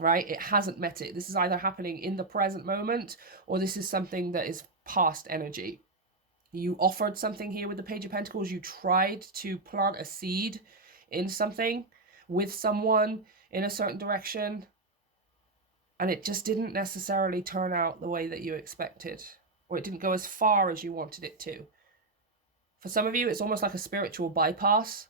right? It hasn't met it. This is either happening in the present moment, or this is something that is past energy. You offered something here with the Page of Pentacles. You tried to plant a seed in something with someone in a certain direction, and it just didn't necessarily turn out the way that you expected, or it didn't go as far as you wanted it to. For some of you, it's almost like a spiritual bypass,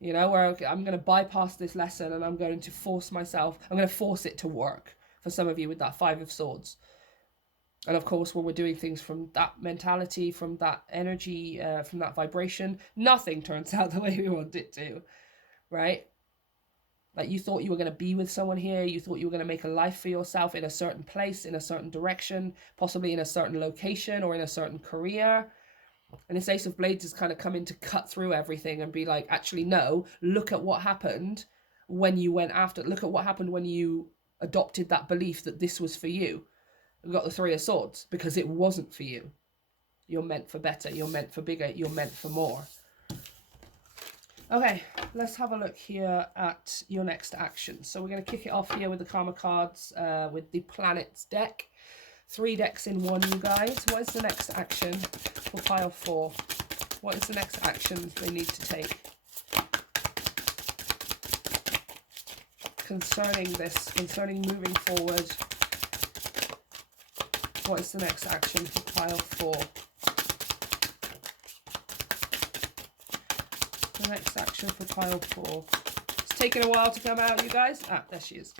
you know, where I'm going to bypass this lesson and I'm going to force myself, I'm going to force it to work. For some of you with that Five of Swords. And of course, when we're doing things from that mentality, from that energy, from that vibration, nothing turns out the way we want it to, right? Like, you thought you were going to be with someone here. You thought you were going to make a life for yourself in a certain place, in a certain direction, possibly in a certain location or in a certain career. And this Ace of Blades is kind of coming to cut through everything and be like, actually, no, look at what happened when you went after. Look at what happened when you adopted that belief that this was for you. We've got the Three of Swords, because it wasn't for you. You're meant for better. You're meant for bigger. You're meant for more. Okay, let's have a look here at your next action. So we're going to kick it off here with the Karma cards, with the Planets deck. 3 decks in one, you guys. What is the next action for pile 4? What is the next action they need to take concerning this, concerning moving forward? What is the next action for pile 4? The next action for pile 4. It's taken a while to come out, you guys. Ah, there she is.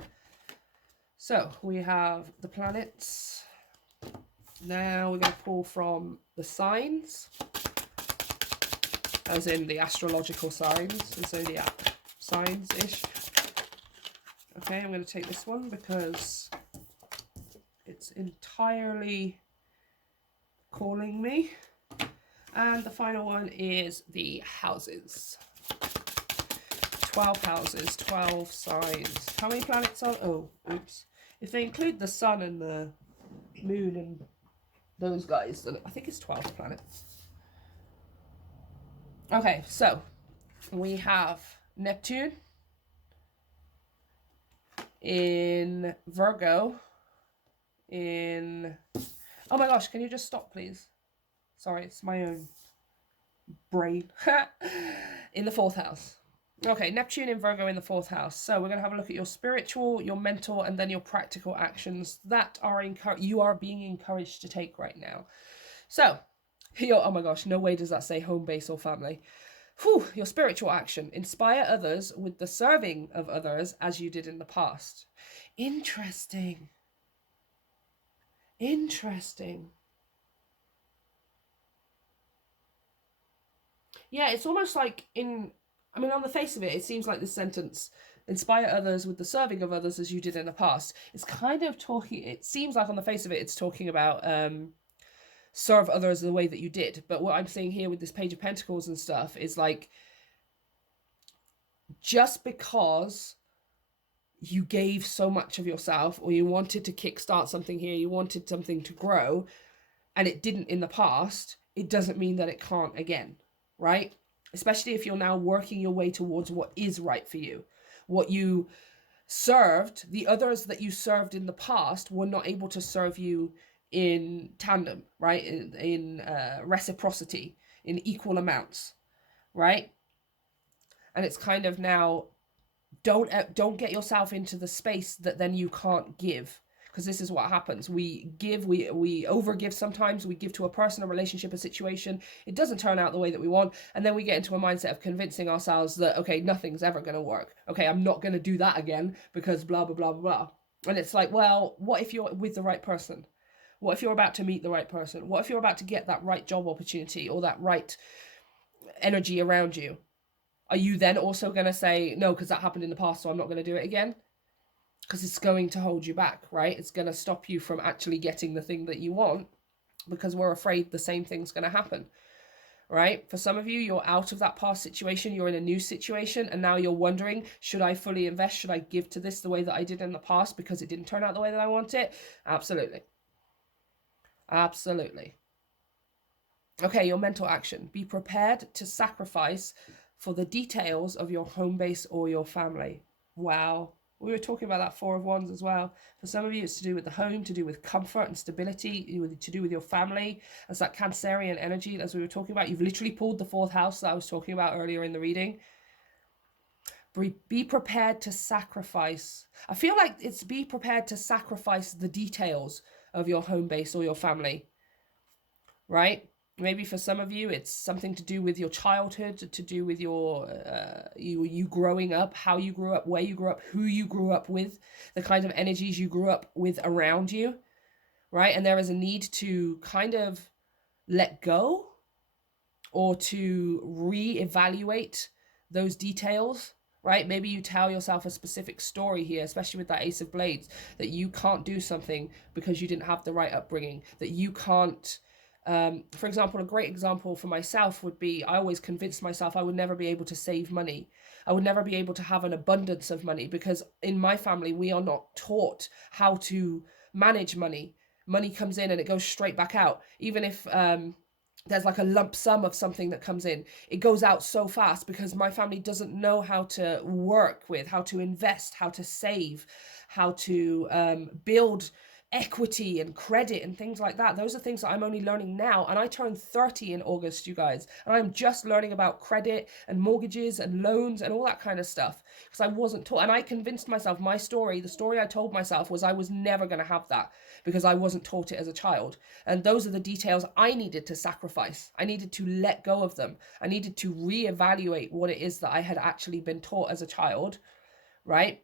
So we have the planets. Now we're going to pull from the signs, as in the astrological signs, the zodiac signs-ish. Okay, I'm going to take this one because it's entirely calling me. And the final one is the houses. 12 houses, 12 signs. How many planets are... Oh, oops. If they include the sun and the moon and those guys, then I think it's 12 planets. Okay, so we have Neptune in Virgo in... Oh my gosh, can you just stop, please? Sorry, it's my own brain. In the 4th house. Okay, Neptune in Virgo in the 4th house. So we're going to have a look at your spiritual, your mental, and then your practical actions that are you are being encouraged to take right now. So, oh my gosh, no way does that say home base or family. Whew, your spiritual action. Inspire others with the serving of others as you did in the past. Interesting. Interesting. Yeah, it's almost like on the face of it, it seems like this sentence inspire others with the serving of others as you did in the past. It's kind of talking, it seems like on the face of it, it's talking about serve others the way that you did. But what I'm saying here with this Page of Pentacles and stuff is like, just because you gave so much of yourself, or you wanted to kickstart something here, you wanted something to grow, and it didn't in the past, it doesn't mean that it can't again, right? Especially if you're now working your way towards what is right for you. What you served, the others that you served in the past were not able to serve you in tandem, right? In reciprocity, in equal amounts, right? And it's kind of now, don't get yourself into the space that then you can't give, because this is what happens. We give, we overgive sometimes. We give to a person, a relationship, a situation. It doesn't turn out the way that we want, and then we get into a mindset of convincing ourselves that, okay, nothing's ever going to work. Okay, I'm not going to do that again because blah blah blah blah. And it's like, well, what if you're with the right person? What if you're about to meet the right person? What if you're about to get that right job opportunity or that right energy around you? Are you then also going to say, no, because that happened in the past, so I'm not going to do it again? Because it's going to hold you back, right? It's going to stop you from actually getting the thing that you want, because we're afraid the same thing's going to happen, right? For some of you, you're out of that past situation, you're in a new situation, and now you're wondering, should I fully invest? Should I give to this the way that I did in the past because it didn't turn out the way that I want it? Absolutely. Absolutely. Okay, your mental action. Be prepared to sacrifice for the details of your home base or your family. Wow. We were talking about that Four of Wands as well. For some of you, it's to do with the home, to do with comfort and stability, to do with your family. That's that Cancerian energy, as we were talking about. You've literally pulled the fourth house that I was talking about earlier in the reading. Be prepared to sacrifice. I feel like it's be prepared to sacrifice the details of your home base or your family, right? Maybe for some of you, it's something to do with your childhood, to do with your you growing up, how you grew up, where you grew up, who you grew up with, the kind of energies you grew up with around you, right? And there is a need to kind of let go or to reevaluate those details, right? Maybe you tell yourself a specific story here, especially with that Ace of Blades, that you can't do something because you didn't have the right upbringing, that you can't. For example, a great example for myself would be, I always convinced myself I would never be able to save money. I would never be able to have an abundance of money, because in my family, we are not taught how to manage money. Money comes in and it goes straight back out. Even if there's like a lump sum of something that comes in, it goes out so fast, because my family doesn't know how to work with, how to invest, how to save, how to build equity and credit and things like that. Those are things that I'm only learning now, and I turned 30 in August, you guys, and I'm just learning about credit and mortgages and loans and all that kind of stuff, because I wasn't taught. And I convinced myself, my story, the story I told myself was I was never going to have that because I wasn't taught it as a child. And those are the details I needed to sacrifice. I needed to let go of them. I needed to reevaluate what it is that I had actually been taught as a child, right?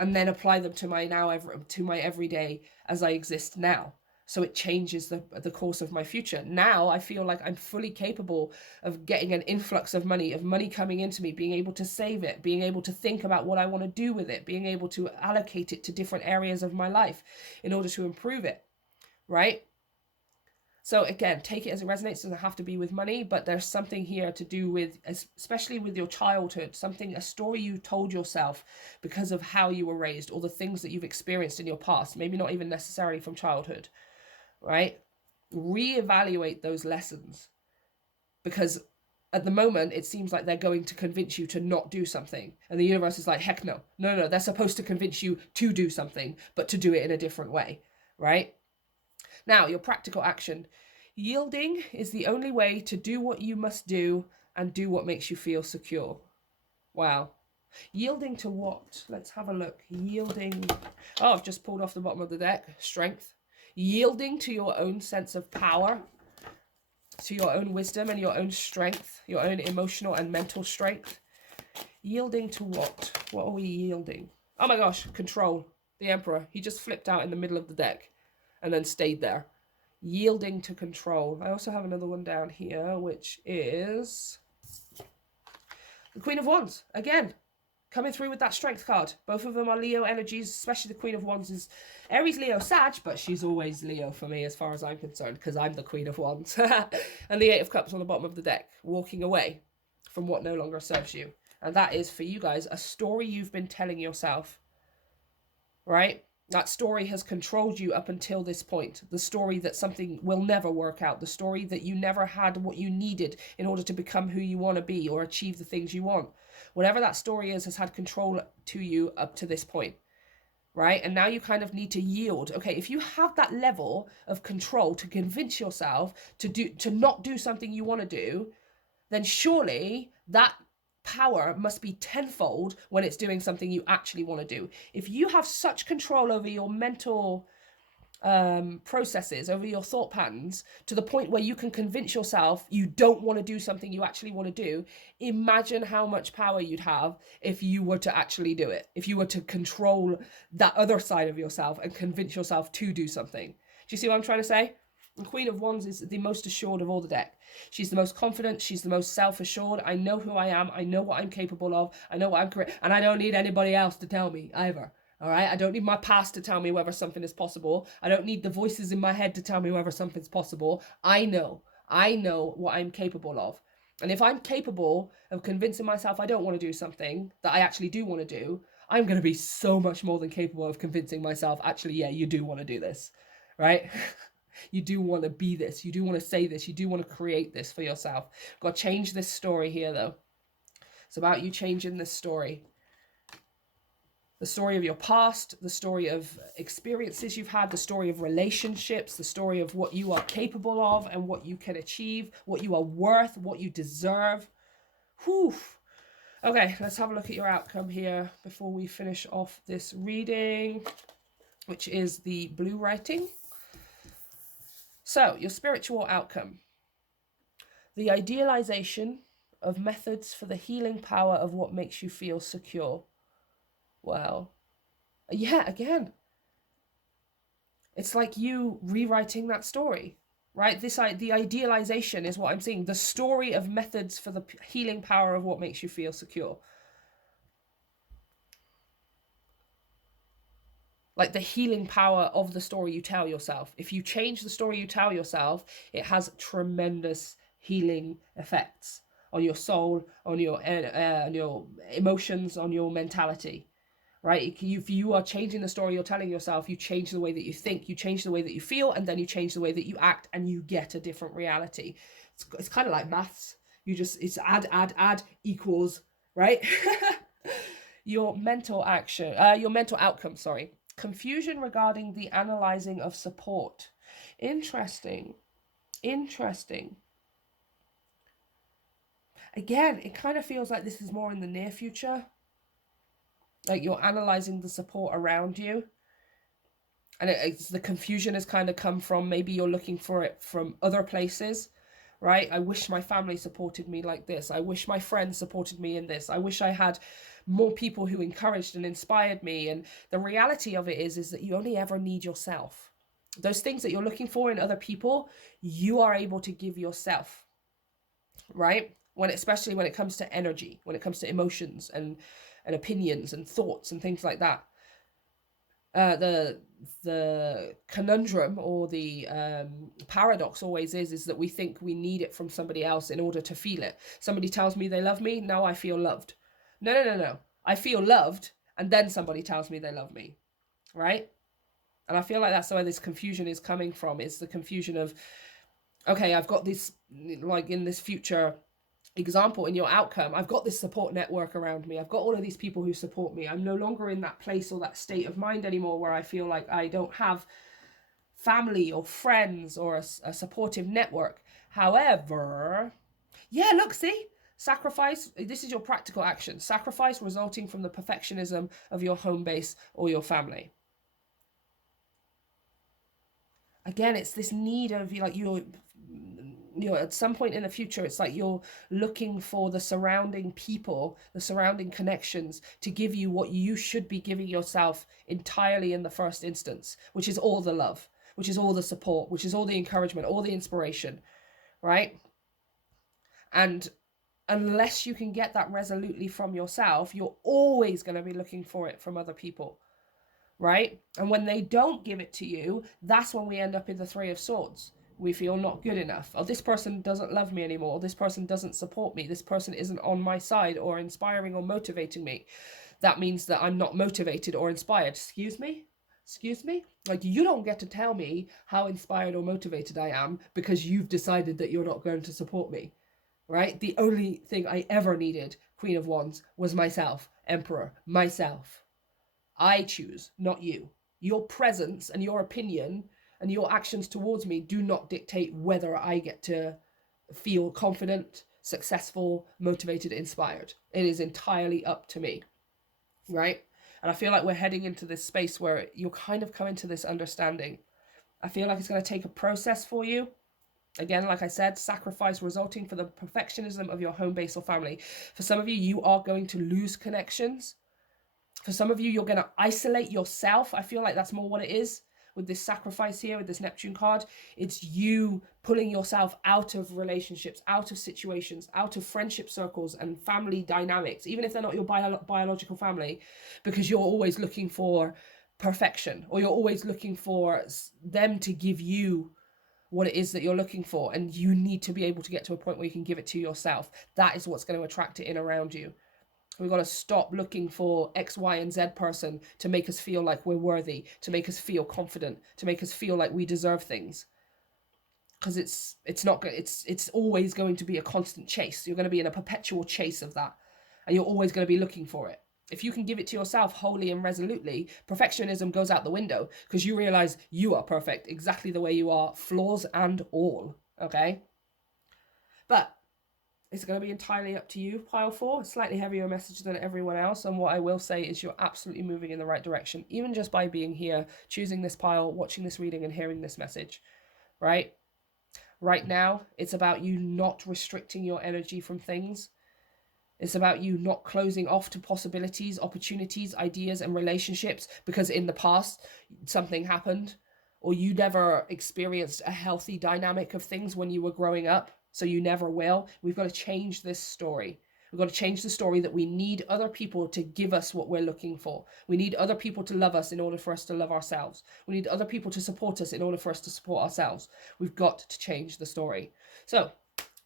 And then apply them to my everyday as I exist now. So it changes the course of my future. Now I feel like I'm fully capable of getting an influx of money coming into me, being able to save it, being able to think about what I want to do with it, being able to allocate it to different areas of my life in order to improve it, right? So again, take it as it resonates. It doesn't have to be with money, but there's something here to do with, especially with your childhood, a story you told yourself because of how you were raised, or the things that you've experienced in your past, maybe not even necessarily from childhood, right? Reevaluate those lessons, because at the moment, it seems like they're going to convince you to not do something. And the universe is like, heck no. No, they're supposed to convince you to do something, but to do it in a different way, right? Now, your practical action. Yielding is the only way to do what you must do and do what makes you feel secure. Wow. Yielding to what? Let's have a look. Yielding. Oh, I've just pulled off the bottom of the deck. Strength. Yielding to your own sense of power, to your own wisdom and your own strength, your own emotional and mental strength. Yielding to what? What are we yielding? Oh my gosh, control. The Emperor. He just flipped out in the middle of the deck and then stayed there. Yielding to control. I also have another one down here, which is the Queen of Wands. Again, Coming through with that strength card. Both of them are Leo energies, especially the Queen of Wands is Aries, Leo, Sag, but she's always Leo for me as far as I'm concerned, because I'm the Queen of Wands. And the Eight of Cups on the bottom of the deck, walking away from what no longer serves you. And that is, for you guys, a story you've been telling yourself, right? That story has controlled you up until this point. The story that something will never work out. The story that you never had what you needed in order to become who you want to be or achieve the things you want. Whatever that story is has had control to you up to this point, right? And now you kind of need to yield. Okay, if you have that level of control to convince yourself to not do something you want to do, then surely that power must be tenfold when it's doing something you actually want to do. If you have such control over your mental processes, over your thought patterns, to the point where you can convince yourself you don't want to do something you actually want to do, imagine how much power you'd have if you were to actually do it, if you were to control that other side of yourself and convince yourself to do something. Do you see what I'm trying to say? The Queen of Wands is the most assured of all the deck. She's the most confident. She's the most self-assured. I know who I am. I know what I'm capable of. I know what I'm correct. And I don't need anybody else to tell me either. All right? I don't need my past to tell me whether something is possible. I don't need the voices in my head to tell me whether something's possible. I know. I know what I'm capable of. And if I'm capable of convincing myself I don't want to do something that I actually do want to do, I'm going to be so much more than capable of convincing myself, actually, yeah, you do want to do this. Right? You do want to be this. You do want to say this. You do want to create this for yourself. Got to change this story here, though. It's about you changing this story. The story of your past, the story of experiences you've had, the story of relationships, the story of what you are capable of and what you can achieve, what you are worth, what you deserve. Whew. Okay, let's have a look at your outcome here before we finish off this reading, which is the blue writing. So, your spiritual outcome. The idealization of methods for the healing power of what makes you feel secure. Wow. Yeah, again. It's like you rewriting that story, right? The idealization is what I'm seeing. The story of methods for the healing power of what makes you feel secure. Like the healing power of the story you tell yourself. If you change the story you tell yourself, it has tremendous healing effects on your soul, on your emotions, on your mentality, right? If you are changing the story you're telling yourself, you change the way that you think, you change the way that you feel, and then you change the way that you act, and you get a different reality. It's kind of like maths. It's add equals, right? Your mental outcome, sorry. Confusion regarding the analyzing of support. Interesting. Again, it kind of feels like this is more in the near future. Like you're analyzing the support around you. And it's the confusion has kind of come from, maybe you're looking for it from other places, right? I wish my family supported me like this. I wish my friends supported me in this. I wish I had more people who encouraged and inspired me. And the reality of it is that you only ever need yourself. Those things that you're looking for in other people, you are able to give yourself, right? Especially when it comes to energy, when it comes to emotions and opinions and thoughts and things like that. The conundrum or the paradox always is that we think we need it from somebody else in order to feel it. Somebody tells me they love me, now I feel loved. No. I feel loved, and then somebody tells me they love me, right? And I feel like that's where this confusion is coming from. It's the confusion of, okay, I've got this, like in this future example in your outcome, I've got this support network around me. I've got all of these people who support me. I'm no longer in that place or that state of mind anymore where I feel like I don't have family or friends or a supportive network. However, yeah, look, see? Sacrifice, this is your practical action. Sacrifice resulting from the perfectionism of your home base or your family. Again, it's this need of you're at some point in the future, it's like you're looking for the surrounding people, the surrounding connections to give you what you should be giving yourself entirely in the first instance, which is all the love, which is all the support, which is all the encouragement, all the inspiration, right? And unless you can get that resolutely from yourself, you're always going to be looking for it from other people, right? And when they don't give it to you, that's when we end up in the Three of Swords. We feel not good enough. Oh, this person doesn't love me anymore. This person doesn't support me. This person isn't on my side or inspiring or motivating me. That means that I'm not motivated or inspired. Excuse me? Excuse me? Like, you don't get to tell me how inspired or motivated I am because you've decided that you're not going to support me, right? The only thing I ever needed, Queen of Wands, was myself, Emperor, myself. I choose, not you. Your presence and your opinion and your actions towards me do not dictate whether I get to feel confident, successful, motivated, inspired. It is entirely up to me, right? And I feel like we're heading into this space where you're kind of coming to this understanding. I feel like it's going to take a process for you. Again, like I said, sacrifice resulting for the perfectionism of your home base or family. For some of you, you are going to lose connections. For some of you, you're going to isolate yourself. I feel like that's more what it is with this sacrifice here, with this Neptune card. It's you pulling yourself out of relationships, out of situations, out of friendship circles and family dynamics, even if they're not your biological family, because you're always looking for perfection, or you're always looking for them to give you what it is that you're looking for. And you need to be able to get to a point where you can give it to yourself. That is what's going to attract it in around you. We've got to stop looking for X, Y, and Z person to make us feel like we're worthy, to make us feel confident, to make us feel like we deserve things. Because it's always going to be a constant chase. You're going to be in a perpetual chase of that. And you're always going to be looking for it. If you can give it to yourself wholly and resolutely, perfectionism goes out the window because you realize you are perfect exactly the way you are, flaws and all. Okay? But it's going to be entirely up to you, pile 4. A slightly heavier message than everyone else. And what I will say is you're absolutely moving in the right direction, even just by being here, choosing this pile, watching this reading and hearing this message, right? Right now, it's about you not restricting your energy from things. It's about you not closing off to possibilities, opportunities, ideas, and relationships because in the past something happened or you never experienced a healthy dynamic of things when you were growing up. So you never will. We've got to change this story. We've got to change the story that we need other people to give us what we're looking for. We need other people to love us in order for us to love ourselves. We need other people to support us in order for us to support ourselves. We've got to change the story. So,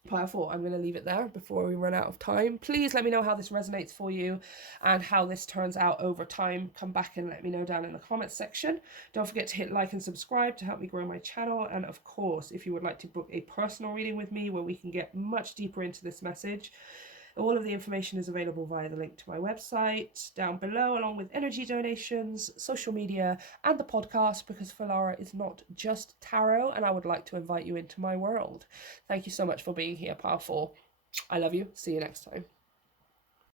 pile 4, I'm going to leave it there before we run out of time. Please let me know how this resonates for you and how this turns out over time. Come back and let me know down in the comments section. Don't forget to hit like and subscribe to help me grow my channel. And of course, if you would like to book a personal reading with me where we can get much deeper into this message, all of the information is available via the link to my website down below, along with energy donations, social media, and the podcast, because Filara is not just tarot, and I would like to invite you into my world. Thank you so much for being here, pile 4. I love you. See you next time.